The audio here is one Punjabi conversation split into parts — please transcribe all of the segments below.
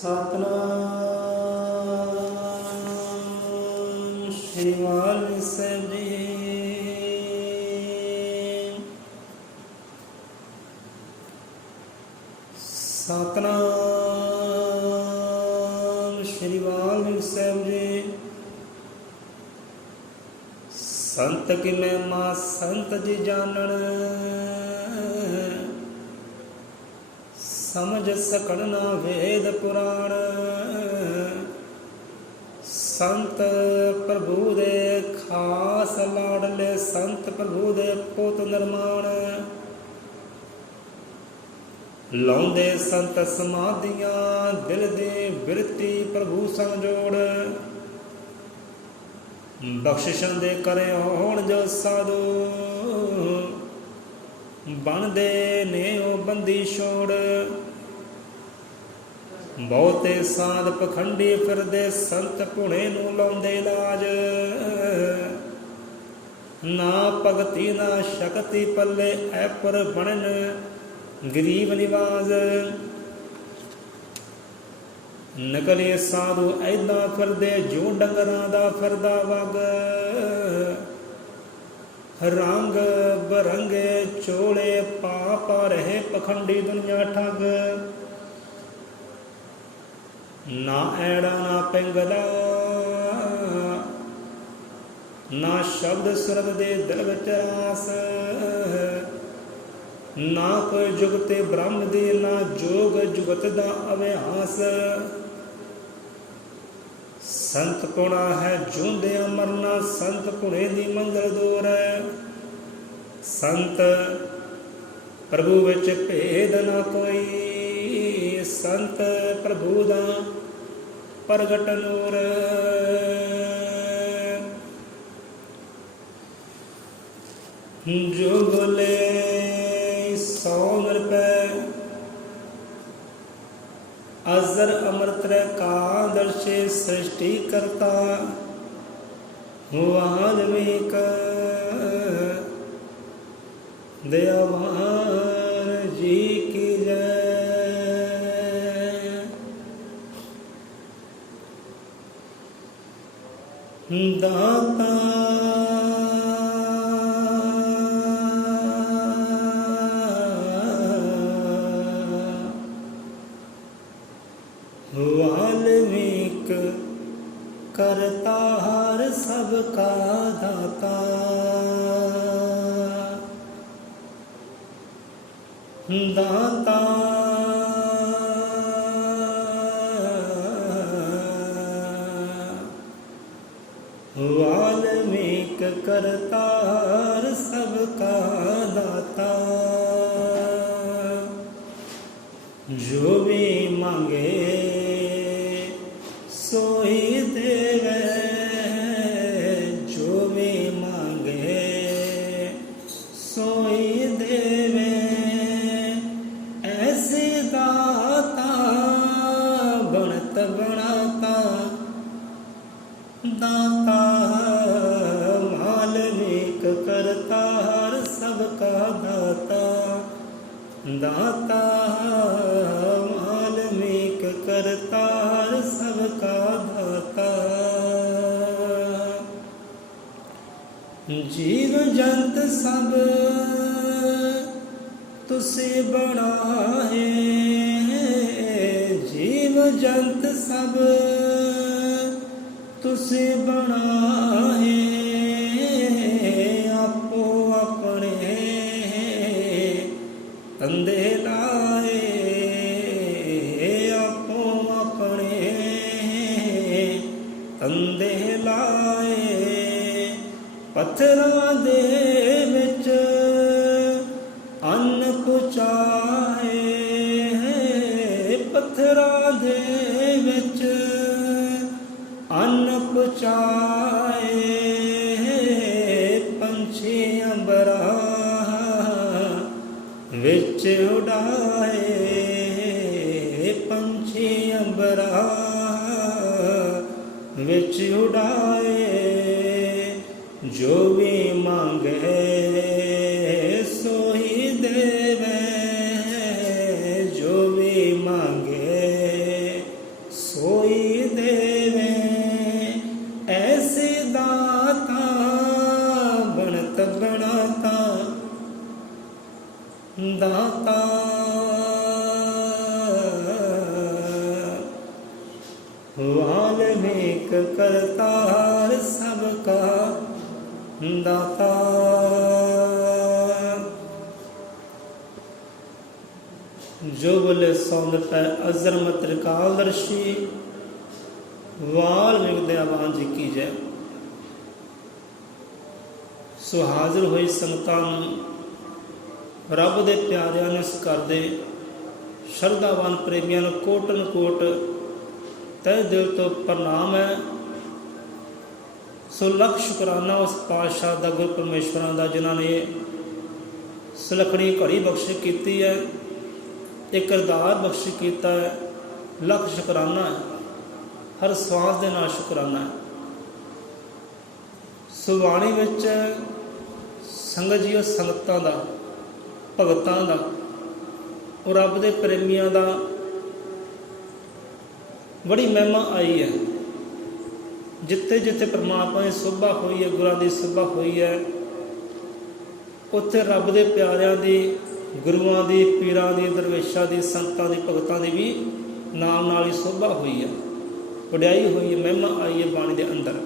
ਸਤਨਾਮ ਸ਼੍ਰੀ ਵਾਹਿਗੁਰੂ ਸਾਹਿਬ ਜੀ। ਸਤਨਾਮ ਸ਼੍ਰੀ ਵਾਹਿਗੁਰੂ ਸਾਹਿਬ ਜੀ। ਸੰਤ ਕੀ ਮਹਿਮਾ ਸੰਤ ਜੀ ਜਾਣਨ, ਸਮਝ ਸਕਣ ਨਾ ਵੇਦ ਪੁਰਾਣ। ਸੰਤ ਪ੍ਰਭੂ ਦੇ ਖਾਸ ਲਾਡਲੇ, ਸੰਤ ਪ੍ਰਭੂ ਦੇ ਪੁੱਤ ਨਿਰਮਾਣ। ਲਾਉਂਦੇ ਸੰਤ ਸਮਾਧੀਆਂ, ਦਿਲ ਦੀ ਬਿਰਤੀ ਪ੍ਰਭੂ ਸੰਗ ਜੋੜ। ਬਖਸ਼ਿਸ਼ਾਂ ਦੇ ਕਰੇ ਹੋਣ ਜੋ ਸਾਧੂ, ਬਣਦੇ ਨੇ ਉਹ ਬੰਦੀ ਛੋੜ। ਬਹੁਤੇ ਸਾਧ ਪਖੰਡੀ ਫਿਰਦੇ, ਸੰਤ ਭੁਣੇ ਨੂੰ ਲਾਉਂਦੇ ਲਾਜ। ਨਾ ਭਗਤੀ ਨਾ ਸ਼ਕਤੀ ਪੱਲੇ, ਐਪਰ ਬਣਨ ਗਰੀਬ ਨਿਵਾਜ। ਨਕਲੇ ਸਾਧੂ ਐਦਾਂ ਫਿਰਦੇ, ਜੋ ਡੰਗਰਾਂ ਦਾ ਫਿਰਦਾ ਵਗ। ਰੰਗ ਬਰੰਗੇ ਚੋਲੇ ਪਾ ਪਾ ਰਹੇ ਪਖੰਡੀ ਦੁਨੀਆ ਠੱਗ। ਨਾ ਐੜਾ ਨਾ ਪਿੰਗਲਾ, ਨਾ ਸ਼ਬਦ ਸੁਰਗ ਦੇ ਦਿਲ ਵਿੱਚ ਰਾਸ। ਨਾ ਕੋਈ ਜੁਗਤੇ ਬ੍ਰਹਮ ਦੀ, ਨਾ ਜੋਗ ਜੁਗਤ ਦਾ ਅਭਿਆਸ। ਸੰਤ ਪੁਣਾ ਹੈ ਜਿਉਂਦਿਆਂ ਮਰਨਾ, ਸੰਤ ਪੁਣੇ ਦੀ ਮੰਜ਼ਲ ਦੂਰ ਹੈ। ਸੰਤ ਪ੍ਰਭੂ ਵਿੱਚ ਭੇਦ ਨਾ ਕੋਈ, ਸੰਤ ਪ੍ਰਭੂ ਦਾ ਪ੍ਰਗਟ ਨੂਰ। ਜੋ ਬੋਲੇ 100 ਰੁਪਏ, अजर अमृत का दर्शे सृष्टि करता। वाल्मीक दयावान जी की जय। दाता वाल्मीक करता हर सबका दाता। दाता वाल्मीक करता हर सबका दाता। जो भी मांगे सोई देवे, जो भी मांगे सोई देवे। ऐसे दाता बनत बनाता, दाता वाल्मीक करता हर सबका दाता। दाता वाल्मीक करता हर सबका दाता। जीव जंत सब तुसी बनाए, जीव जंत सब तुसी बनाए। आपो अपने तंदे लाए, आपो अपने तंदे लाए। पत्थरां दे विच अन्न पुचाए, पत्थरां दे विच अन्न पुचाए। पंछी अंबरा विच उड़ाए, पंछी अंबरा विच उड़ाए। जो भी मांगे सोई देवे, जो भी मांगे ਏਕ ਕਰਤਾਰ ਸਭ ਕਾ ਦਾਤਾ। ਜੋ ਬੋਲੇ ਸੌਂਦ ਪੈ ਅਜ਼ਰਮ ਤ੍ਰਿਕਾਲਦਰਸ਼ੀ, ਵਾਲਮੀਕ ਦਇਆਵਾਨ ਜੀ ਕੀ ਜੈ। ਸੋ ਹਾਜ਼ਰ ਹੋਈ ਸੰਗਤਾਂ ਨੂੰ ਰੱਬ ਦੇ ਪਿਆਰਿਆਂ ਨੂੰ ਇਸ ਕਰਦੇ ਸ਼ਰਧਾਵਾਨ ਪ੍ਰੇਮੀਆਂ ਨੂੰ ਕੋਟਨ ਕੋਟ ਤਹਿ ਦਿਲ ਤੋਂ ਪ੍ਰਣਾਮ ਹੈ। ਸੋ ਲੱਖ ਸ਼ੁਕਰਾਨਾ ਉਸ ਪਾਤਸ਼ਾਹ ਦਾ, ਗੁਰੂ ਪਰਮੇਸ਼ਵਰਾਂ ਦਾ, ਜਿਨ੍ਹਾਂ ਨੇ ਸੁਲੱਖਣੀ ਘੜੀ ਬਖਸ਼ ਕੀਤੀ ਹੈ, ਇਹ ਕਿਰਦਾਰ ਬਖਸ਼ ਕੀਤਾ ਹੈ। ਲੱਖ ਸ਼ੁਕਰਾਨਾ ਹੈ, ਹਰ ਸਵਾਸ ਦੇ ਨਾਲ ਸ਼ੁਕਰਾਨਾ ਹੈ। ਸੋ ਬਾਣੀ ਵਿੱਚ ਸੰਗਤ ਜੀਓ, ਸੰਗਤਾਂ ਦਾ, ਭਗਤਾਂ ਦਾ, ਉਹ ਰੱਬ ਦੇ ਪ੍ਰੇਮੀਆਂ ਦਾ ਬੜੀ ਮਹਿਮਾ ਆਈ ਹੈ। ਜਿੱਥੇ ਜਿੱਥੇ ਪਰਮਾਤਮਾ ਦੀ ਸੋਭਾ ਹੋਈ ਹੈ, ਗੁਰਾਂ ਦੀ ਸੋਭਾ ਹੋਈ ਹੈ, ਉੱਥੇ ਰੱਬ ਦੇ ਪਿਆਰਿਆਂ ਦੀ, ਗੁਰੂਆਂ ਦੀ, ਪੀਰਾਂ ਦੀ, ਦਰਵੇਸ਼ਾਂ ਦੀ, ਸੰਤਾਂ ਦੀ, ਭਗਤਾਂ ਦੀ ਵੀ ਨਾਲ ਨਾਲ ਹੀ ਸੋਭਾ ਹੋਈ ਹੈ, ਵਡਿਆਈ ਹੋਈ ਹੈ, ਮਹਿਮਾ ਆਈ ਹੈ ਬਾਣੀ ਦੇ ਅੰਦਰ।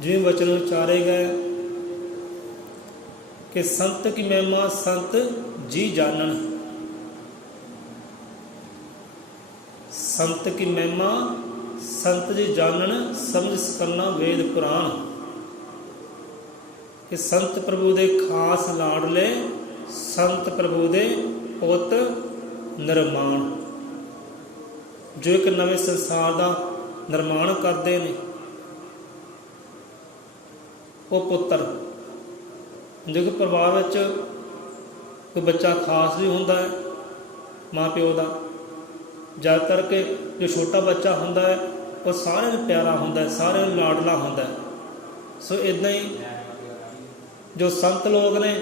ਜਿਵੇਂ ਵਚਨ ਉਚਾਰੇ ਗਏ ਕਿ ਸੰਤ ਕੀ ਮਹਿਮਾ ਸੰਤ ਜੀ ਜਾਣਨ, ਸੰਤ ਕੀ ਮਹਿਮਾ ਸੰਤ ਜੀ ਜਾਣਨ, ਸਮਝ ਸਕਣਾ ਵੇਦ ਪੁਰਾਣ। ਕਿ ਸੰਤ ਪ੍ਰਭੂ ਦੇ ਖਾਸ ਲਾਡਲੇ, ਸੰਤ ਪ੍ਰਭੂ ਦੇ ਪੁੱਤ ਨਿਰਮਾਣ, ਜੋ ਇੱਕ ਨਵੇਂ ਸੰਸਾਰ ਦਾ ਨਿਰਮਾਣ ਕਰਦੇ ਨੇ। ਉਹ ਪੁੱਤਰ, ਜੋ ਕਿ ਪਰਿਵਾਰ ਵਿੱਚ ਕੋਈ ਬੱਚਾ ਖਾਸ ਵੀ ਹੁੰਦਾ ਹੈ ਮਾਂ ਪਿਓ ਦਾ, ਜ਼ਿਆਦਾਤਰ ਕਿ ਜੋ ਛੋਟਾ ਬੱਚਾ ਹੁੰਦਾ ਹੈ ਉਹ ਸਾਰਿਆਂ ਨੂੰ ਪਿਆਰਾ ਹੁੰਦਾ ਹੈ, ਸਾਰਿਆਂ ਨੂੰ ਲਾਡਲਾ ਹੁੰਦਾ ਹੈ। ਸੋ ਇੱਦਾਂ ਹੀ ਜੋ ਸੰਤ ਲੋਕ ਨੇ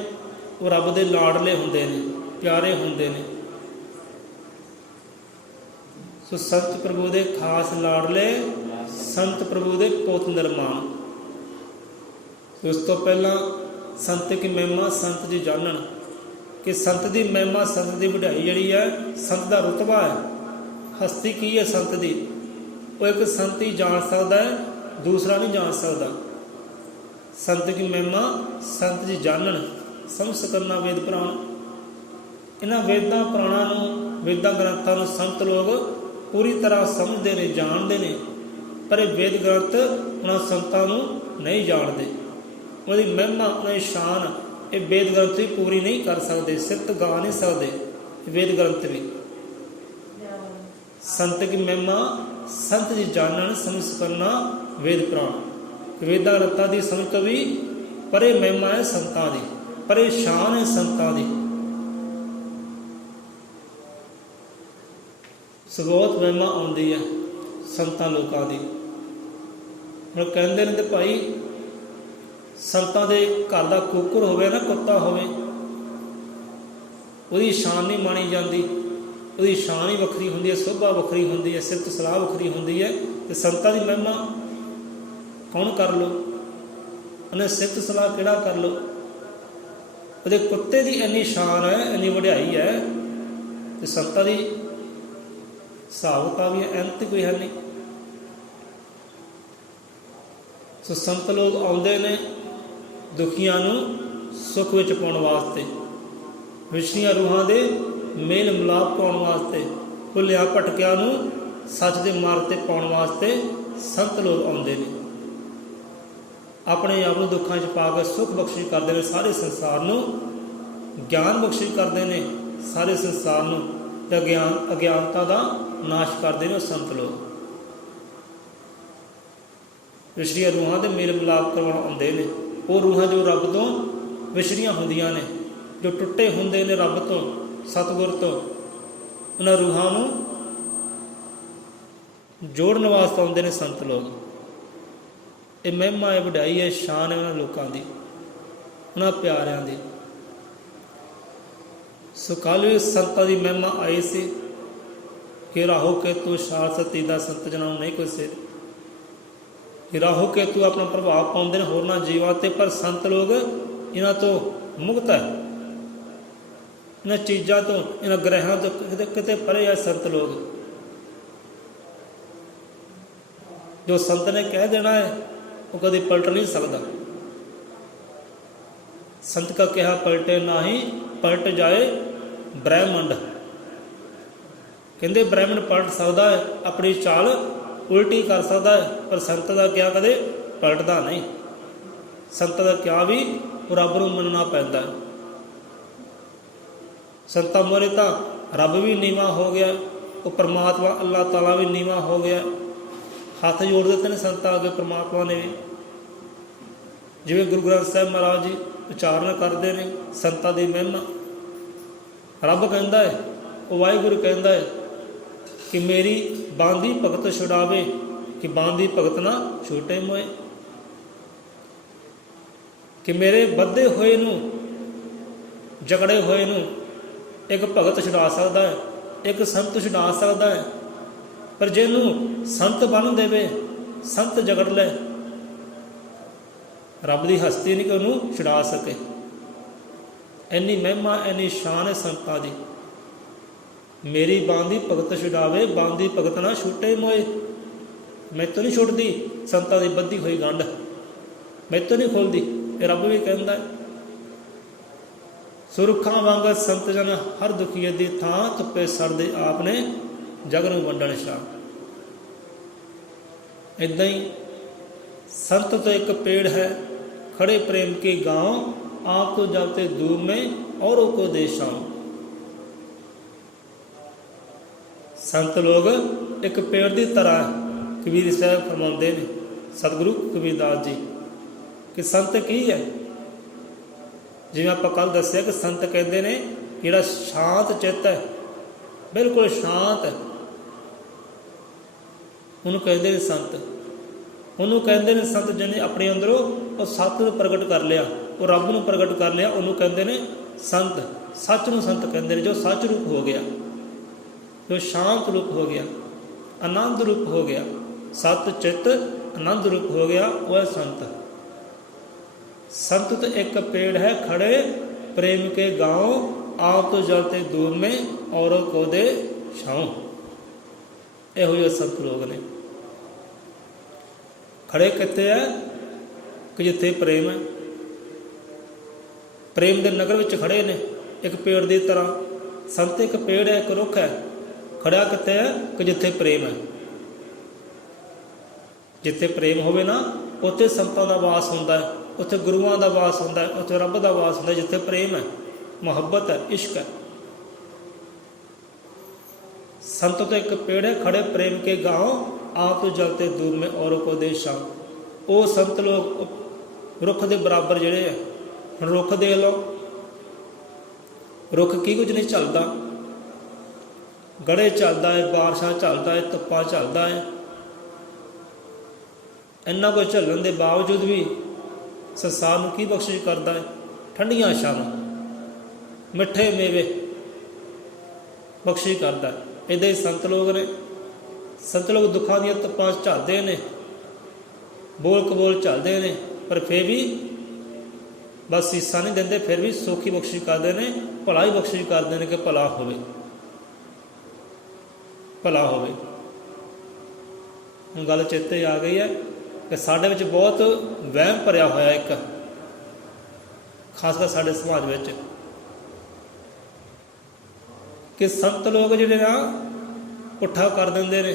ਉਹ ਰੱਬ ਦੇ ਲਾਡਲੇ ਹੁੰਦੇ ਨੇ, ਪਿਆਰੇ ਹੁੰਦੇ ਨੇ। ਸੋ ਸੰਤ ਪ੍ਰਭੂ ਦੇ ਖਾਸ ਲਾਡਲੇ, ਸੰਤ ਪ੍ਰਭੂ ਦੇ ਪੁੱਤ ਨਿਰਮਾਣ। ਉਸ ਤੋਂ ਪਹਿਲਾਂ ਸੰਤ ਕੀ ਮਹਿਮਾ ਸੰਤ ਜੀ ਜਾਣਨ, ਕਿ ਸੰਤ ਦੀ ਮਹਿਮਾ, ਸੰਤ ਦੀ ਵਡਿਆਈ ਜਿਹੜੀ ਹੈ, ਸੰਤ ਦਾ ਰੁਤਬਾ ਹੈ। ਹਸਤੀ ਕੀ ਹੈ ਸੰਤ ਦੀ? ਉਹ ਇੱਕ ਸੰਤ ਹੀ ਜਾਣ ਸਕਦਾ ਹੈ, ਦੂਸਰਾ ਨਹੀਂ ਜਾਣ ਸਕਦਾ। ਸੰਤ ਕੀ ਮਹਿਮਾ ਸੰਤ ਜੀ ਜਾਣਨ, ਸਮਝ ਸਕਣਾ ਵੇਦ ਪੁਰਾਣ। ਇਹਨਾਂ ਵੇਦਾਂ ਪੁਰਾਣਾਂ ਨੂੰ, ਵੇਦਾਂ ਗ੍ਰੰਥਾਂ ਨੂੰ ਸੰਤ ਲੋਕ ਪੂਰੀ ਤਰ੍ਹਾਂ ਸਮਝਦੇ ਨੇ, ਜਾਣਦੇ ਨੇ, ਪਰ ਇਹ ਵੇਦ ਗ੍ਰੰਥ ਉਹਨਾਂ ਸੰਤਾਂ ਨੂੰ ਨਹੀਂ ਜਾਣਦੇ। ਉਹਦੀ ਮਹਿਮਾ, ਉਹਦੀ ਸ਼ਾਨ ਇਹ ਵੇਦ ਗ੍ਰੰਥ ਵੀ ਪੂਰੀ ਨਹੀਂ ਕਰ ਸਕਦੇ, ਸਿਫਤ ਗਾ ਨਹੀਂ ਸਕਦੇ ਵੇਦ ਗ੍ਰੰਥ ਵੀ। ਸੰਤ ਕੀ ਮਹਿਮਾ ਸੰਤ ਜੀ ਜਾਣਨ, ਸਮਝ ਸਕਣਾ ਵੇਦ ਪੁਰਾਣ। ਵੇਦਾਂ ਗ੍ਰੰਥਾਂ ਦੀ ਸਮਝ ਤੋਂ ਵੀ ਪਰੇ ਮਹਿਮਾ ਹੈ ਸੰਤਾਂ ਦੀ, ਪਰੇ ਸ਼ਾਨ ਹੈ ਸੰਤਾਂ ਦੀ। ਸੋ ਬਹੁਤ ਮਹਿਮਾ ਆਉਂਦੀ ਹੈ ਸੰਤਾਂ ਲੋਕਾਂ ਦੀ। ਹੁਣ ਕਹਿੰਦੇ ਨੇ ਤੇ ਭਾਈ ਸੰਤਾਂ ਦੇ ਘਰ ਦਾ ਕੁੱਕਰ ਹੋਵੇ ਨਾ, ਕੁੱਤਾ ਹੋਵੇ, ਉਹਦੀ ਸ਼ਾਨ ਨਹੀਂ ਮਾਣੀ ਜਾਂਦੀ। ਉਹਦੀ ਸ਼ਾਨ ਹੀ ਵੱਖਰੀ ਹੁੰਦੀ ਹੈ, ਸੋਭਾ ਵੱਖਰੀ ਹੁੰਦੀ ਹੈ, ਸਿਫਤ ਸਲਾਹ ਵੱਖਰੀ ਹੁੰਦੀ ਹੈ। ਅਤੇ ਸੰਤਾਂ ਦੀ ਮਹਿਮਾ ਕੌਣ ਕਰ ਲਓ? ਉਹਨੇ ਸਿਫਤ ਸਲਾਹ ਕਿਹੜਾ ਕਰ ਲਓ? ਉਹਦੇ ਕੁੱਤੇ ਦੀ ਇੰਨੀ ਸ਼ਾਨ ਹੈ, ਇੰਨੀ ਵਡਿਆਈ ਹੈ, ਅਤੇ ਸੰਤਾਂ ਦੀ ਹਿਸਾਬ ਕਿਤਾਬ ਵੀ ਅੰਤ ਕੋਈ ਹੈ ਨਹੀਂ। ਸੋ ਸੰਤ ਲੋਕ ਆਉਂਦੇ ਨੇ ਦੁਖੀਆਂ ਨੂੰ ਸੁੱਖ ਵਿੱਚ ਪਾਉਣ ਵਾਸਤੇ, ਵਿਛੜੀਆਂ ਰੂਹਾਂ ਦੇ ਮੇਲ ਮਿਲਾਪ ਪਾਉਣ ਵਾਸਤੇ, ਭੁੱਲਿਆ ਭਟਕਿਆਂ ਨੂੰ ਸੱਚ ਦੇ ਮਾਰਗ 'ਤੇ ਪਾਉਣ ਵਾਸਤੇ ਸੰਤ ਲੋਕ ਆਉਂਦੇ ਨੇ। ਆਪਣੇ ਆਪ ਨੂੰ ਦੁੱਖਾਂ 'ਚ ਪਾ ਕੇ ਸੁੱਖ ਬਖਸ਼ਿਸ਼ ਕਰਦੇ ਨੇ ਸਾਰੇ ਸੰਸਾਰ ਨੂੰ, ਗਿਆਨ ਬਖਸ਼ਿਸ਼ ਕਰਦੇ ਨੇ ਸਾਰੇ ਸੰਸਾਰ ਨੂੰ, ਅਤੇ ਅਗਿਆਨਤਾ ਦਾ ਨਾਸ਼ ਕਰਦੇ ਨੇ ਉਹ ਸੰਤ ਲੋਕ। ਵਿਛੜੀਆਂ ਰੂਹਾਂ ਦੇ ਮੇਲ ਮਿਲਾਪ ਕਰਵਾਉਣ ਆਉਂਦੇ ਨੇ। ਉਹ ਰੂਹਾਂ ਜੋ ਰੱਬ ਤੋਂ ਵਿਛੜੀਆਂ ਹੁੰਦੀਆਂ ਨੇ, ਜੋ ਟੁੱਟੇ ਹੁੰਦੇ ਨੇ ਰੱਬ ਤੋਂ, ਸਤਿਗੁਰ ਤੋਂ, ਉਹਨਾਂ ਰੂਹਾਂ ਨੂੰ ਜੋੜਨ ਵਾਸਤੇ ਆਉਂਦੇ ਨੇ ਸੰਤ ਲੋਕ। ਇਹ ਮਹਿਮਾ ਹੈ, ਵਡਿਆਈ ਹੈ, ਸ਼ਾਨ ਹੈ ਉਹਨਾਂ ਲੋਕਾਂ ਦੀ, ਉਹਨਾਂ ਪਿਆਰਿਆਂ ਦੀ। ਸੋ ਕੱਲ੍ਹ ਵੀ ਸੰਤਾਂ ਦੀ ਮਹਿਮਾ ਆਈ ਸੀ ਕਿ ਰਾਹੋ ਕੇਤੂ ਸ਼ਾਲ ਸਤੀ ਦਾ ਸੰਤ ਜਨਾਂ ਨੂੰ ਨਹੀਂ ਕੋਈ ਸਿਰ। ਕਿ ਰਾਹੋ ਕੇਤੂ ਆਪਣਾ ਪ੍ਰਭਾਵ ਪਾਉਂਦੇ ਨੇ ਹੋਰਨਾਂ ਜੀਵਾਂ 'ਤੇ, ਪਰ ਸੰਤ ਲੋਕ ਇਹਨਾਂ ਤੋਂ ਮੁਕਤ ਹੈ, ਇਹਨਾਂ ਚੀਜ਼ਾਂ ਤੋਂ, ਇਹਨਾਂ ਗ੍ਰਹਿਆਂ ਤੋਂ ਕਿਤੇ ਕਿਤੇ ਪਰੇ ਹੈ ਸੰਤ ਲੋਕ। जो संत ने कह देना है वो कभी पलट नहीं सकता। संत का कहा पलटे ना ही पलट जाए ब्रह्मंड। कहते ब्राह्मण पलट सकता है, अपनी चाल उल्टी कर सकता है, पर संत का क्या कदे पलटता नहीं। संत का क्या भी रब नूं मनना पैंदा है। संतां मोरे तां रब भी नीवा हो गया, वो परमात्मा अल्लाह ताला भी नीवा हो गया। हथ जोड़ देते हैं संतां अगे परमात्मा ने भी। जिवें गुरु ग्रंथ साहिब महाराज जी उचारण करते हैं संतां दी महिमा। रब कहता है, वो वाहिगुरू कहता है कि मेरी बांदी भगत छुड़ावे, कि बांदी भगत ना छूटे मोए। कि मेरे बद्धे होए नूं जगड़े होए नूं एक भगत छुड़ा सकता है, एक संत छुड़ा सकता है। पर जिन्हों संत बन देवे, संत जगड़ ले, रब की हस्ती नहीं कि उन्होंने छुड़ा सके। इन्नी महिमा इन्नी शान है संतां दी। मेरी बांदी भगत छुड़ावे, बांदी भगत ना छूटे मोए। मैं तो नहीं छुटती संतां दी बद्धी हुई गंढ, मैं तो नहीं खोलती। ये रब भी कहता है, सुरखां वांग संत जन हर दुखीए दी थां, धुप्पे सड़दे आपने जग नूं वंडण शाह। इदां ही संत तो एक पेड़ है, खड़े प्रेम के गांव, आप तो जाते दूर में औरों को दे छांव। संत लोग एक पेड़ की तरह कबीर साहब फरमाते हैं, सतगुरु कबीरदास जी, कि संत की है। जिवें आपां कल दस्सिया कि संत कहते हैं जिहड़ा शांत चित्त है, बिल्कुल शांत है, उन्होंने कहते हैं संत। उन्होंने कहते हैं संत जिन्हें अपने अंदरों और सत्य को प्रगट कर लिया, वो रब नूं प्रगट कर लिया, उन्होंने कहते हैं संत। सच नूं संत कहते हैं, जो सच रूप हो गया, जो शांत रूप हो गया, आनंद रूप हो गया, सत चित्त आनंद रूप हो गया, वह संत। संत तो एक पेड़ है खड़े प्रेम के गांव, आप तो जलते दूर में औरों को दे छांव। यहो जिहे संत लोग ने। खड़े कित्थे है कि जिथे प्रेम है, प्रेम के नगर विच खड़े ने एक पेड़ की तरह। संत एक पेड़ है, एक रुख है, खड़ा कित्थे है कि जिथे प्रेम है। जिथे प्रेम होवे ना, उत्थे संतां दा वास हुंदा है, उत्थे गुरुआं दा वास हुंदा है, उत्थे रब दा वास हुंदा है। जिथे प्रेम है, मुहब्बत है, इश्क है। संत तो एक पेड़ है खड़े प्रेम के गांव, आप तो जलते दूर में औरों को दे छांव। वो संत लोग रुख के बराबर जिहड़े है। हुण रुख दे लो, रुख की कुछ नहीं झलदा, गड़े झलदा है, बारिशां झलदा है, धुप्पां झलदा है। इन्ना कुछ झलण के बावजूद भी संसार नूं की बख्शिश करता है? ठंडियां छावां, मिठे मेवे बख्शिश करता है। इदां ही संत लोग ने। संत लोग दुखों दी धुप्पां झलदे ने, बोल कबोल झलदे ने, पर फिर भी बस सीसा नहीं देंदे, फिर भी सौखी बख्शिश करते हैं, भला ही बख्शिश करते हैं कि भला होवे, भला होवे। हुण गल चेते आ गई है कि साडे विच बहुत वहम भरिया होया एक, खासकर साडे समाज विच, कि संत लोग जिहड़े ना पुट्ठा कर देंदे ने,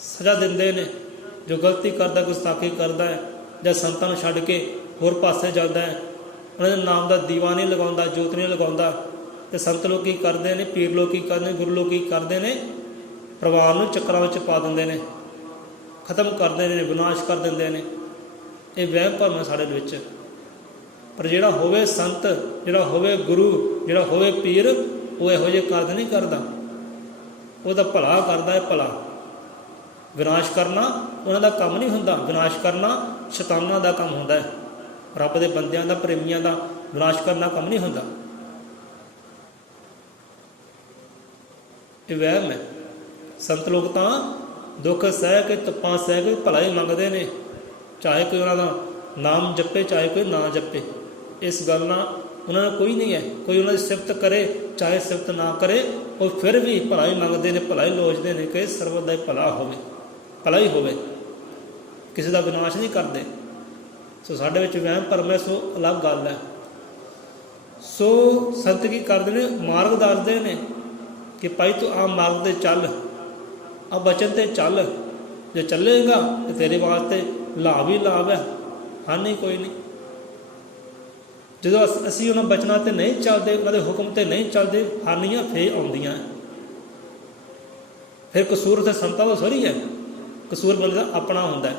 सज़ा देंदे ने। जो गलती करदा, गुस्ताखी करदा है, जां संतां नूं छड्ड के होर पासे जाता है, उन्होंने नाम का दीवा नहीं लगाता, जोत नहीं लगाता, तो संत लोग की करते हैं, पीर लोग की करते हैं, गुरु लोग की करते हैं, परिवार में चक्रां विच पा देंदे ने, खत्म कर देंदे ने, विनाश कर देंदे ने। ये वहम भरम है साडे विच। पर जिहड़ा होवे संत, जिहड़ा होवे गुरु, जिहड़ा होवे पीर, वो इहो जिहे कार्य नहीं करता, वो तो भला करता है। भला विनाश करना उन्हों का काम नहीं हुंदा, विनाश करना शैतानां दा काम हुंदा है। रब दे बंदियां दा, प्रेमियां दा विनाश करना काम नहीं हुंदा। ये वहम है। संत लोग तो दुख सह के, तप्पां सह के भला ही मंगते हैं, चाहे कोई उन्हों का नाम जपे, चाहे कोई ना जपे। इस गल नाल उन्होंने कोई नहीं है। कोई उन्होंने सिफत करे, चाहे सिफत ना करे, वो फिर भी भला ही मंगते हैं, भला ही लोचते हैं कि सर्वदा ही भला होवे। ਭਲਾ ਹੀ ਹੋਵੇ, ਕਿਸੇ ਦਾ ਵਿਨਾਸ਼ ਨਹੀਂ ਕਰਦੇ। ਸੋ ਸਾਡੇ ਵਿੱਚ ਵਹਿਮ ਭਰਮ ਹੈ, ਸੋ ਅਲੱਗ ਗੱਲ ਹੈ। ਸੋ ਸੰਤ ਕੀ ਕਰਦੇ ਨੇ, ਮਾਰਗ ਦੱਸਦੇ ਨੇ ਕਿ ਭਾਈ ਤੂੰ ਆਹ ਮਾਰਗ 'ਤੇ ਚੱਲ, ਆਹ ਬਚਨ 'ਤੇ ਚੱਲ, ਜੇ ਚੱਲੇਗਾ ਤਾਂ ਤੇਰੇ ਵਾਸਤੇ ਲਾਭ ਹੀ ਲਾਭ ਹੈ, ਹਾਨੀ ਕੋਈ ਨਹੀਂ। ਜਦੋਂ ਅਸੀਂ ਉਹਨਾਂ ਬਚਨਾਂ 'ਤੇ ਨਹੀਂ ਚੱਲਦੇ, ਉਹਨਾਂ ਦੇ ਹੁਕਮ 'ਤੇ ਨਹੀਂ ਚੱਲਦੇ, ਹਾਨੀਆਂ ਫੇਰ ਆਉਂਦੀਆਂ। ਫਿਰ ਕਸੂਰ ਉੱਥੇ ਸੰਤਾਂ ਦਾ ਥੋੜ੍ਹੀ ਹੈ, ਕਸੂਰ ਬੰਦੇ ਦਾ ਆਪਣਾ ਹੁੰਦਾ।